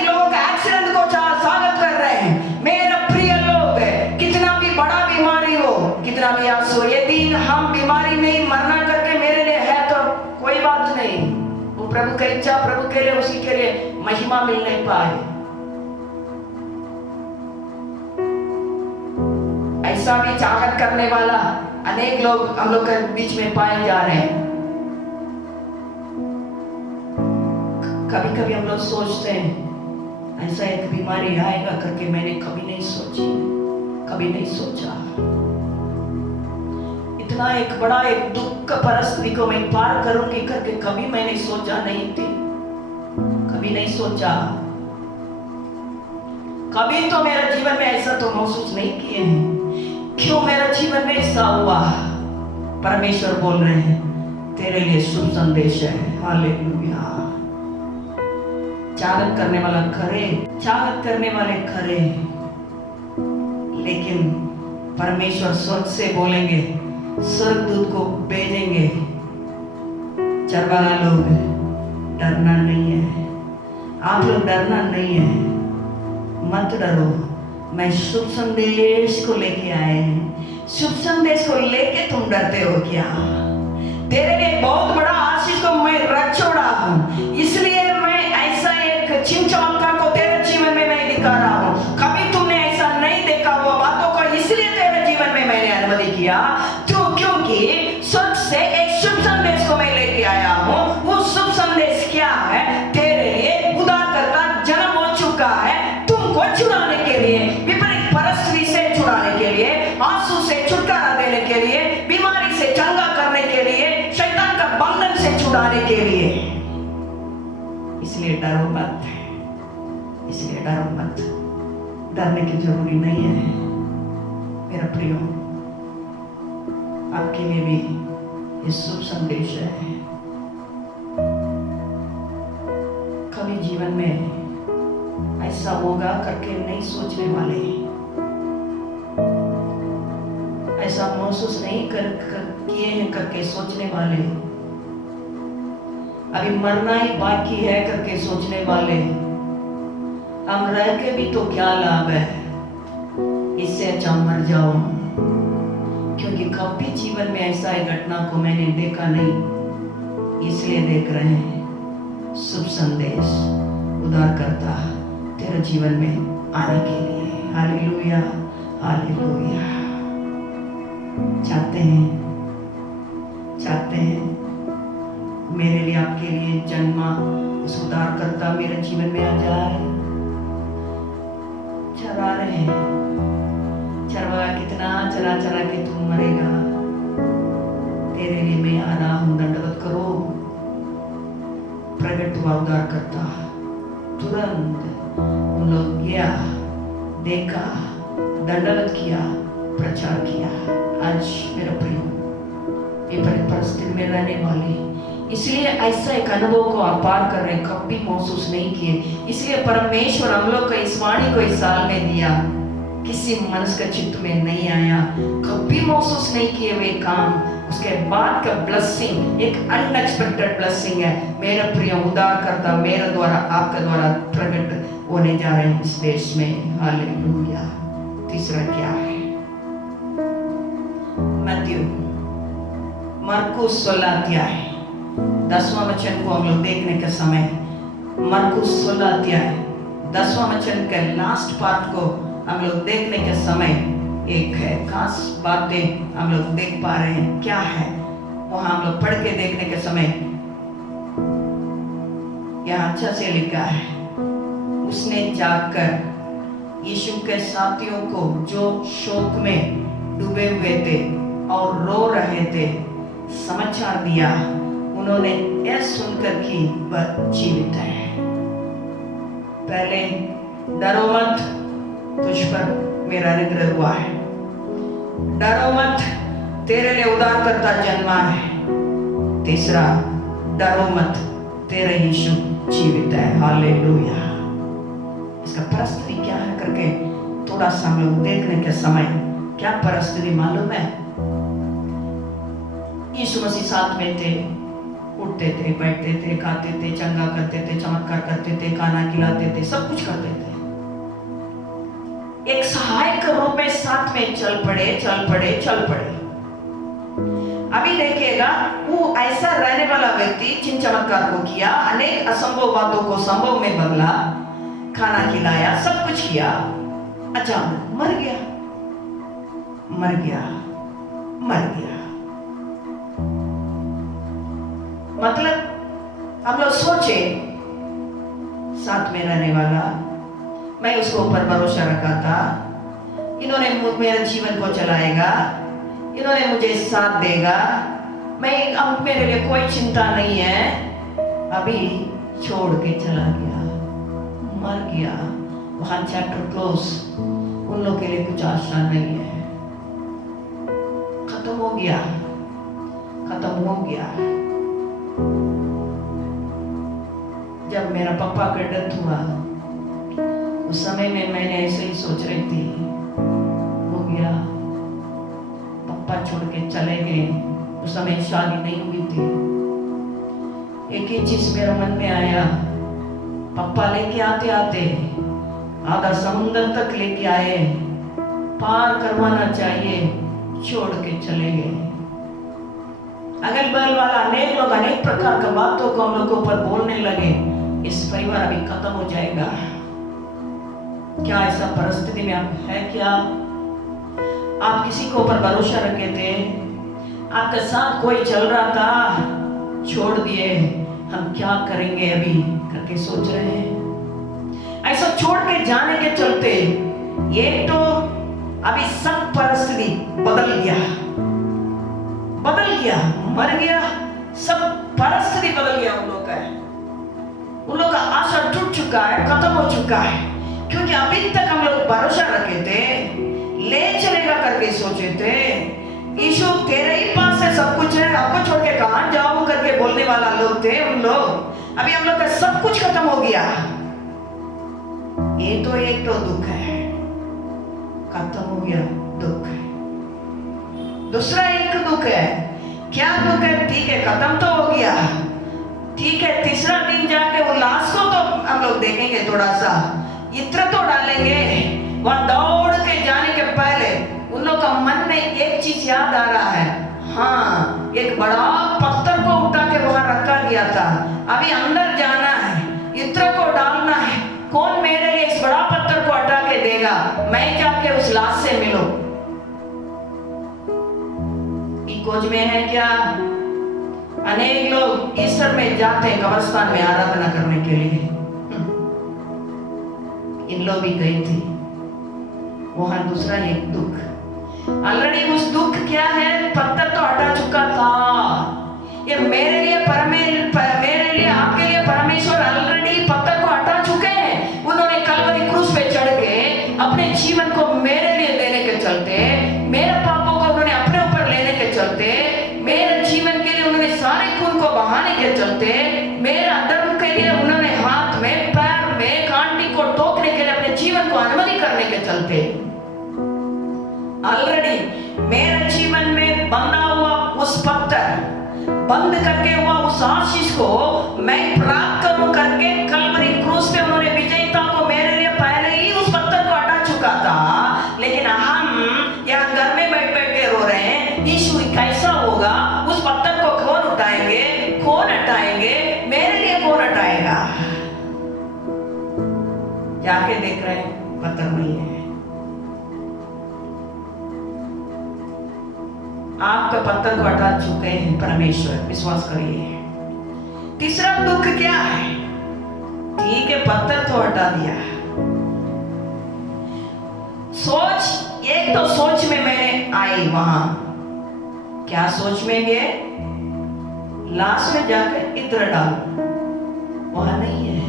लोगों का एक्सीडेंट को स्वागत कर रहे हैं। मेरे प्रिय लोग, कितना भी बड़ा बीमारी हो, कितना भी आंसू, यदि हम बीमारी नहीं मरना करके मेरे लिए है तो कोई बात नहीं, वो प्रभु की इच्छा, प्रभु के लिए, उसी के लिए महिमा मिल नहीं पाए। ऐसा भी चाहत करने वाला अनेक लोग हम लोग के बीच में पाए जा रहे हैं। कभी कभी हम लोग सोचते हैं ऐसा एक बीमारी आएगा करके मैंने कभी नहीं सोची, कभी नहीं सोचा। इतना एक बड़ा एक दुख का परिस्थिति को मैं पार करूंगी करके कभी मैंने सोचा नहीं थी, कभी नहीं सोचा। कभी तो मेरे जीवन में ऐसा तो महसूस नहीं किए हैं, क्यों मेरे जीवन में ऐसा हुआ? परमेश्वर बोल रहे हैं तेरे लिए शुभ संदेश है। हालेलुया। चाहत करने वाला करे, चाहत करने वाले करे, लेकिन परमेश्वर स्वर्ग से बोलेंगे, स्वर्गदूत को भेजेंगे। चरवाहा लोग डरना नहीं है, आप लोग डरना नहीं है, मत डरो, मैं शुभ संदेश को लेके आए हैं। शुभ संदेश को लेके तुम डरते हो क्या? तेरे लिए बहुत बड़ा आशीष को मैं रख छोड़ा हूं, इसलिए मैं ऐसा एक चिंचौनकर को तेरे जीवन में मैं दिखा रहा हूं। कभी तुमने ऐसा नहीं देखा हुआ बातों को, इसलिए तेरे जीवन में मैंने अनुमति किया, क्योंकि स्वर्ग से एक शुभ संदेश को मैं लेके आया हूं। वो शुभ संदेश क्या है? तेरे लिए उद्धारकर्ता जन्म हो चुका है, तुमको छुड़ाने के लिए, विपरीत परिस्थिति से छुड़ाने के लिए, आंसू से छुटकारा देने के लिए, बीमारी से चंगा करने के लिए, शैतान का बंधन से छुड़ाने के लिए। इसलिए डरो मत, इसलिए डरो मत, डरने की जरूरी नहीं है मेरा प्रियो। आपके लिए भी ये शुभ संदेश है। कभी जीवन में ऐसा होगा करके नहीं सोचने वाले, ऐसा महसूस नहीं किए हैं करके सोचने वाले, अभी मरना ही बाकी है करके सोचने वाले, हम रह के भी तो क्या लाभ है, इससे अच्छा मर जाओ। क्योंकि कभी जीवन में ऐसा ही घटना को मैंने देखा नहीं, इसलिए देख रहे हैं शुभ संदेश उद्धारकर्ता तेरे जीवन में आने के लिए। Hallelujah, hallelujah. चाहते हैं मेरे लिए, आपके लिए जन्मा उस उद्धारकर्ता मेरे जीवन में आ जाए। चरा रहे हैं, चरवा कितना चला चला के तुम मरेगा, तेरे लिए मैं आ रहा हूं, दंडवत करो। प्रकट हुआ उद्धारकर्ता, तुरंत उन लोग गया, देखा, दंडवत किया, प्रचार किया। आज मेरा प्रिय ये परिस्थिति में रहने वाले, इसलिए ऐसा एक अनुभव को आप पार कर रहे, कभी महसूस नहीं किए। इसलिए परमेश्वर हम लोग को इस वाणी को इस साल में दिया, किसी मनुष्य का चित्त में नहीं आया, कभी महसूस नहीं किए हुए काम, उसके बाद का ब्लेसिंग एक अनएक्सपेक्टेड ब्लेसिंग है। मेरा प्रिय उद्धारकर्ता मेरे द्वारा, आपके द्वारा प्रकट होने जा रहे हैं इस देश में। हालेलुया। तीसरा क्या है? मरकुस 16 अध्याय 10वां वचन को हम लोग देखने के समय, मरकुस 16 अध्याय 10वां वचन के लास्ट पार्ट को हम लोग देखने के समय एक खास बातें हम लोग देख पा रहे हैं। क्या है वहां हम लोग पढ़ के देखने के समय यहाँ अच्छा से लिखा है, उसने जाकर यीशु के साथियों को जो शोक में डूबे हुए थे और रो रहे थे समाचार दिया। उन्होंने यह सुनकर कि वह जीवित है। पहले डरो मत, तुझ पर मेरा अनुग्रह हुआ है। डरो मत, तेरे लिए उद्धारकर्ता जन्मा है। तीसरा, डरो मत, तेरा यीशु जीवित है। हालेलुया। इसका परिस्थिति क्या है करके थोड़ा सा हम लोग देखने के समय क्या परिस्थिति मालूम है? यीशु मसीह साथ में थे, उठते थे, बैठते थे, खाते थे, चंगा करते थे, चमत्कार करते थे, खाना खिलाते थे, सब कुछ करते थे। एक सहायक रूप में साथ में चल पड़े। अभी देखिएगा, वो ऐसा रहने वाला व्यक्ति जिन चमत्कार को किया, अनेक असंभव बातों को संभव में बदला, खाना खिलाया, सब कुछ किया, अचानक मर गया। मतलब हम लोग सोचे, साथ में रहने वाला, मैं उसको ऊपर भरोसा रखा था, इन्होंने मेरे जीवन को चलाएगा, इन्होंने मुझे साथ देगा, मैं अब मेरे लिए कोई चिंता नहीं है। अभी छोड़ के चला गया, मर गया। वहां चैप्टर क्लोज। उन लोगों के लिए कुछ आशा नहीं है, खत्म हो गया। जब मेरा पापा का डेथ हुआ, उस समय में मैंने ऐसे ही सोच रही थी, हो गया, पापा छोड़ के चले गए। उस समय शादी नहीं हुई थी। एक ही चीज मेरे मन में आया, पापा लेके आते आते आधा समुद्र तक लेके आए, पार करवाना चाहिए, छोड़ के चले गए। अगल बगल वाला अनेक लोग अनेक प्रकार की बातों को हम लोगों पर बोलने लगे, इस परिवार अभी खत्म हो जाएगा। क्या ऐसा परिस्थिति में आप है? क्या आप किसी को ऊपर भरोसा रखे थे, आपके साथ कोई चल रहा था, छोड़ दिए, हम क्या करेंगे अभी करके सोच रहे हैं। ऐसा छोड़ के जाने के चलते ये तो अभी सब परिस्थिति बदल गया, मर गया, सब परिस्थिति बदल गया। उन लोग का आशा टूट चुका है, खत्म हो चुका है। क्योंकि अभी तक हम लोग भरोसा रखे थे, ले चलेगा करके सोचे थे, यीशु तेरे ही पास है सब कुछ है, आपको छोड़ के कहां जाऊं करके बोलने वाला लोग थे उन लोग। अभी हम लोग का सब कुछ खत्म हो गया। ये तो एक तो दुख है, खत्म हो गया, दुख है। दूसरा एक दुख है, क्या दुख है? ठीक है, खत्म तो हो गया, ठीक है। तीसरा दिन जाके वो लाश को तो हम लोग देखेंगे, थोड़ा सा इत्र तो डालेंगे। वहां दौड़ के जाने के पहले उन लोग का मन में एक चीज याद आ रहा है, हाँ, एक बड़ा पत्थर को उठा के वहां रखा गया था, अभी अंदर जाना है, इत्र को डालना है। कौन मेरे लिए इस बड़ा पत्थर को हटा के देगा? मैं जाके उस लाश से मिलूं। खोज में है क्या? अनेक लोग ईस्टर में जाते हैं कब्रिस्तान में आराधना करने के लिए। इन लोग भी गई थी वहां। दूसरा एक दुख, ऑलरेडी उस दुख क्या है, पत्थर तो हटा चुका था। ये मेरे लिए आपके लिए परमेश्वर ऑलरेडी पत्थर को हटा चुके हैं। उन्होंने कलवरी क्रूस पे चढ़ के अपने जीवन को मेरे लिए देने के चलते, मेरे पापों को उन्होंने अपने ऊपर लेने के चलते, मेरे जीवन के लिए उन्होंने सारे खून को बहाने के चलते, मेरे अधर्म के लिए उन्होंने हाथ में, पैर में कांटी को टोकने के लिए अपने जीवन को अनुमति करने के चलते, ऑलरेडी मेरे जीवन में बंधा हुआ उस पत्थर, बंद करके हुआ उस आशीष को मैं प्राप्त करूं करके कलवरी क्रूस पे उन्होंने विजयता को मेरे लिए पहले ही उस पत्थर को हटा चुका था। लेकिन हम यहाँ घर में बैठ के रो रहे हैं, यीशु कैसा होगा, उस पत्थर को कौन उठाएंगे, कौन हटाएंगे, मेरे लिए कौन हटाएगा? जाके देख रहे हैं पत्थर नहीं है। आपका पत्थर को हटा चुके हैं परमेश्वर, विश्वास करिए। तीसरा दुख क्या है? ठीक है, पत्थर तो हटा दिया। सोच, एक तो सोच में मैंने आई वहां, क्या सोच में गए? लास्ट में जाकर इत्र डालो, वहां नहीं है।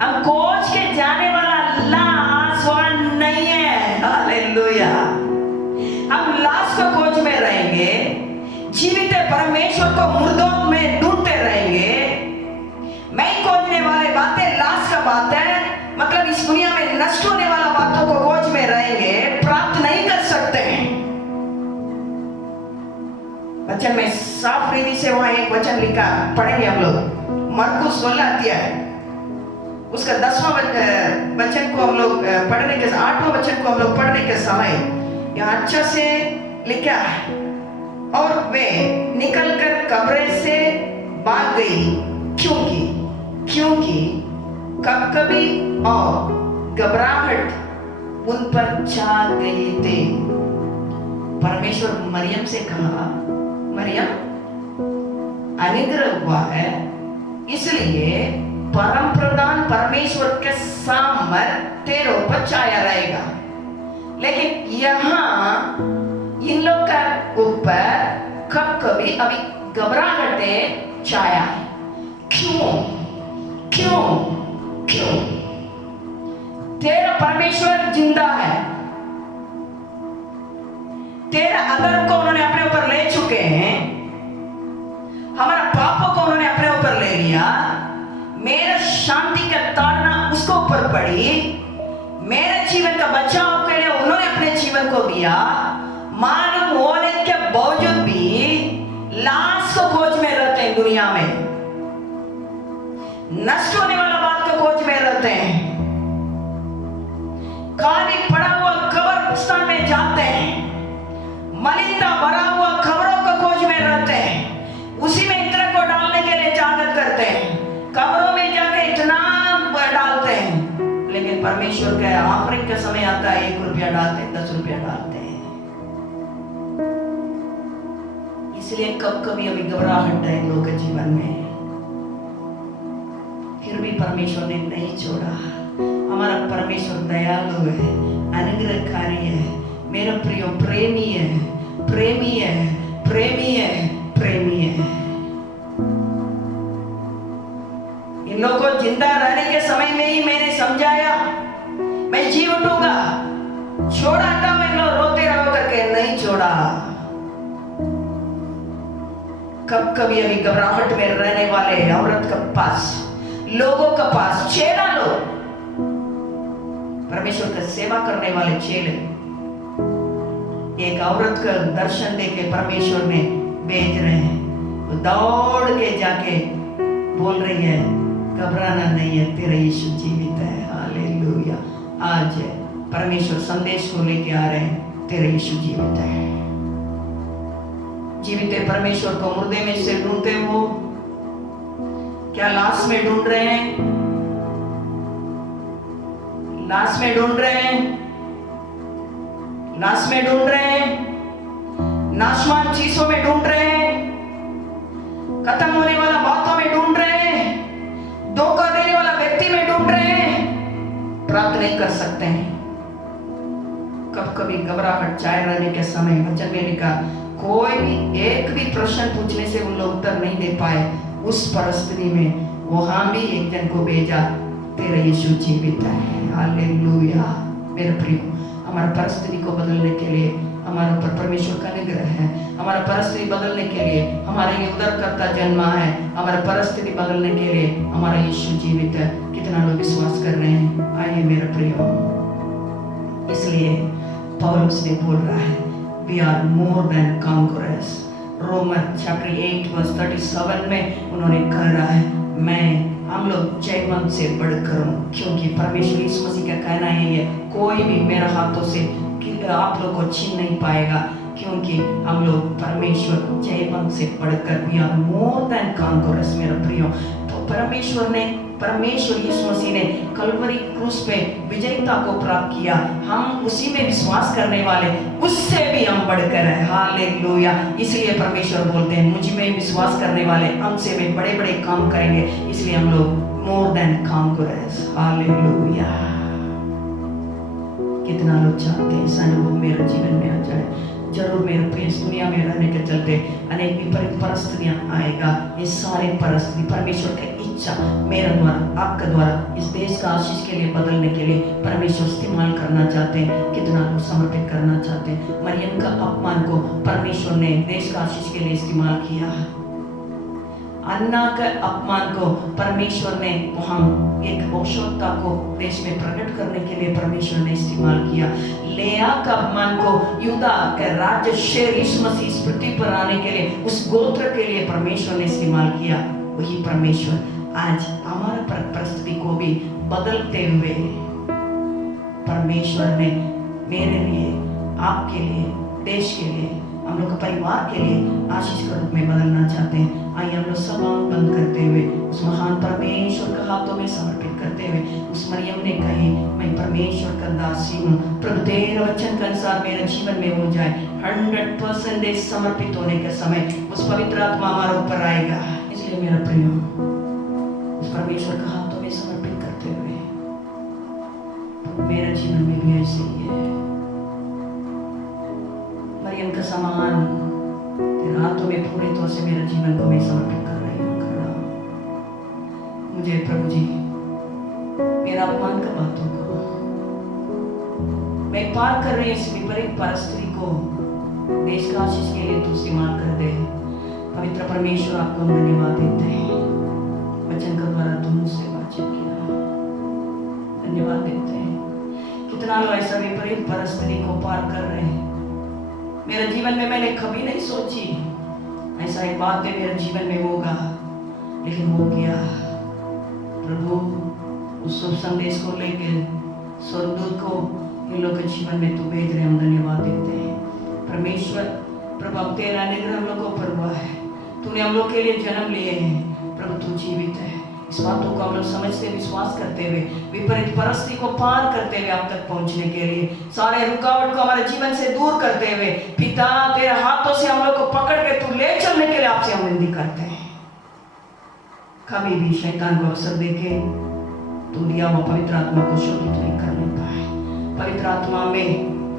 अब कोच के जाने वाला लाश वहां नहीं है। हालेलुया। हम लाश को कोच में रहेंगे, जीवित परमेश्वर को मुर्दों में ढूंढते रहेंगे। मैं खोजने वाले बातें लाश का बात है, मतलब इस दुनिया में नष्ट होने वाला बातों को खोज में रहेंगे, प्राप्त नहीं कर सकते हैं। वचन में साफ रीति से वहां एक वचन लिखा, पढ़ेंगे हम लोग। मरकुस 16 अध्याय उसका 10वां वचन को हम लोग पढ़ने के 8वां वचन को हम लोग पढ़ने के समय यहाँ अच्छा से लिखा है, और वे निकलकर कब्र से भाग गई, क्योंकि कभी और घबराहट उन पर छा गई थे। परमेश्वर मरियम से कहा, मरियम अनुग्रह हुआ है, इसलिए परम प्रधान परमेश्वर के सामर्थ्य तेरे ऊपर छाया रहेगा। लेकिन यहाँ इन लोग का ऊपर कभी अभी घबराहटें छाया है। क्यों? तेरा परमेश्वर जिंदा है, तेरा अदर को उन्होंने अपने ऊपर ले चुके हैं, हमारा पापों को उन्होंने अपने ऊपर ले लिया, मेरा शांति का ताड़ना उसको ऊपर पड़ी, मेरे जीवन का बचाव के लिए उन्होंने अपने जीवन को दिया। मालूम होने के बावजूद भी लाश को खोज में रहते हैं, दुनिया में नष्ट होने वाला बात को खोज में रहते हैं, खाली पड़ा हुआ कब्रिस्तान में जाते हैं, मलिनता भरा हुआ खबरों को खोज में रहते हैं, उसी में इत्र को डालने के लिए जागत करते हैं, कब्रों में जाके इतना डालते हैं। लेकिन परमेश्वर का ऑफरिंग का समय आता है, 1 रुपया डालते हैं, 10 रुपया डालते हैं। इसलिए कभी अभी घबराहट है लोगों के जीवन में, फिर भी परमेश्वर ने नहीं छोड़ा। हमारा परमेश्वर दयालु है, अनुग्रहकारी है, मेरा प्रिय प्रेमी है, प्रेमी है, प्रेमी है, प्रेमी है। इन लोगों को जिंदा रहने के समय में ही मैंने समझाया, मैं जी उठूंगा, छोड़ा था मैं, लोग रोते रहो करके नहीं छोड़ा। कभी अभी घबराहट में रहने वाले औरत के पास, लोगों के पास, चेला लोग, परमेश्वर का सेवा करने वाले चेले, एक औरत का दर्शन देके परमेश्वर ने भेज रहे हैं, वो दौड़ के जाके बोल रही है, घबराना नहीं है, तेरा यीशु जीवित है। हालेलुया। आज परमेश्वर संदेश को लेके आ रहे हैं, तेरा यीशु जीवित है। जीवित है परमेश्वर को मुर्दे में से ढूंढते हो, क्या लाश में ढूंढ रहे हैं? लाश में ढूंढ रहे हैं, लाश में ढूंढ रहे हैं, नाशवान चीजों में ढूंढ रहे हैं, खत्म होने वाला बातों में ढूंढ रहे हैं, धोखा देने वाला व्यक्ति में ढूंढ रहे हैं, प्राप्त नहीं कर सकते हैं। कभी घबराहट छाए रहने के समय वचन में लिखा, कोई भी एक भी प्रश्न पूछने से उन लोग उत्तर नहीं दे पाए, उस परिस्थिति में वहां भी एक जन को भेजा, तेरा यीशु जीवित है। हालेलुया। मेरे प्रिय, हमारा परिस्थिति को बदलने के लिए हमारे ऊपर परमेश्वर का अनुग्रह है, हमारा परिस्थिति बदलने के लिए हमारे लिए उद्धारकर्ता जन्मा है, हमारा परिस्थिति बदलने के लिए हमारा यीशु जीवित है। कितना लोग विश्वास कर रहे हैं? आइए मेरे प्रिय, इसलिए पौलुस ने बोल रहा है, we are more than conquerors. Roman chapter 8 verse 37 में उन्होंने कह रहा है, हम लोग जयवंत से बढ़कर हूँ, क्योंकि परमेश्वर यीशु मसीह का कहना है, कोई भी मेरे हाथों से आप लोग को छीन नहीं पाएगा, क्योंकि हम लोग परमेश्वर जयवंत से बढ़कर, we are more than conquerors. मेरे प्रियो, तो परमेश्वर यीशु मसीह ने कलवरी क्रूस पे विजयता को प्राप्त किया, हम उसी में विश्वास करने वाले उससे भी हम बढ़कर है। हालेलुया। इसलिए परमेश्वर बोलते हैं, मुझ में विश्वास करने वाले हमसे भी बड़े बड़े काम करेंगे, इसलिए हम लोग मोर देन कॉन्करर्स। हालेलुया। कितना लोग चाहते हैं इस अनुभव मेरे जीवन में आ जाए? जरूर मेरे प्रिय इस दुनिया में रहने के चलते अनेक विपरीत परिस्थितियाँ आएगा। ये सारे परिस्थिति परमेश्वर की इच्छा मेरा द्वारा आपका द्वारा इस देश का आशीष के लिए बदलने के लिए परमेश्वर इस्तेमाल करना चाहते हैं। कितना लोग समर्पित करना चाहते हैं। मरियम का अपमान को परमेश्वर ने देश का आशीष के लिए इस्तेमाल किया। अन्ना के अपमान को परमेश्वर ने वहाँ एक भविष्यवक्ता को देश में प्रकट करने के लिए परमेश्वर ने इस्तेमाल किया। लेया का अपमान को यूदा के राज्य शेर यीशु मसीह इस पृथ्वी पर आने के लिए उस गोत्र के लिए परमेश्वर ने इस्तेमाल किया। वही परमेश्वर आज हमारा परिस्थिति को भी बदलते हुए परमेश्वर ने मेरे लिए, आपके लिए, देश के लिए, हम लोग के परिवार के लिए आशीष के रूप में बदलना चाहते हैं। आइए हम लोग सब आँख बंद करते हुए उस महान परमेश्वर के हाथों में समर्पित करते हुए, उस मरियम ने कही मैं परमेश्वर का दासी हूँ, प्रभु तेरे वचन के अनुसार मेरे जीवन में हो जाए। 100% समर्पित होने के समय उस पवित्र आत्मा हमारे ऊपर आएगा। इसलिए मेरा प्रिय उस परमेश्वर के हाथों में समर्पित करते हुए मेरा जीवन में भी ऐसे ही है। मरियम का समान तेरे हाथों में पूरे तौर से मेरे जीवन को मैं समर्पित कर रही हूँ, कर रहा हूँ। मुझे प्रभु जी मेरा अपमान का बातों को मैं पार कर रही इस विपरीत परिस्थिति को देश का आशीष के लिए तू इस्तेमाल कर दे। पवित्र परमेश्वर आपको हम धन्यवाद देते हैं। वचन का द्वारा तुम मुझसे बातचीत किया, धन्यवाद देते हैं। कितना लोग ऐसा विपरीत परिस्थिति को पार कर रहे हैं। मेरे जीवन में मैंने कभी नहीं सोची ऐसा एक बात है मेरे जीवन में होगा, लेकिन हो गया। प्रभु उस शुभ संदेश को लेके स्वर्गदूत को इन लोगों के जीवन में तू भेज रहे, हम धन्यवाद देते हैं। परमेश्वर प्रभु अब तेरा अनुग्रह हम लोगों पर हुआ है। तूने हम लोग के लिए जन्म लिए हैं। प्रभु तू जीवित है। इस बातों को हम लोग समझते विश्वास करते हुए विपरीत परिस्थिति को पार करते हुए आप तक पहुंचने के लिए सारे रुकावट को हमारे जीवन से दूर करते हुए पिता तेरे हाथों से हम लोग को पकड़ के तू ले चलने के लिए आपसे हम विनती करते हैं। कभी भी शैतान को अवसर देके तू दिया हुआ पवित्र आत्मा को शोषित नहीं करने पाए। पवित्र आत्मा में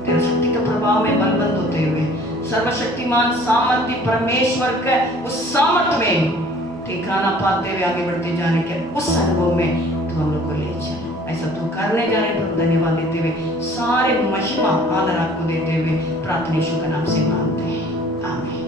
तेरे शक्ति के प्रभाव में बलबंद होते हुए सर्वशक्तिमान सामर्थ्य परमेश्वर के उस सामर्थ्य में ठिकाना पाते हुए आगे बढ़ते जाने के उस अनुभव में तू हम लोग को ले चल। ऐसा तू करने जाने पर धन्यवाद देते हुए सारे महिमा आदर आपको देते हुए प्रार्थना यीशु के नाम से मांगते हैं, आमीन।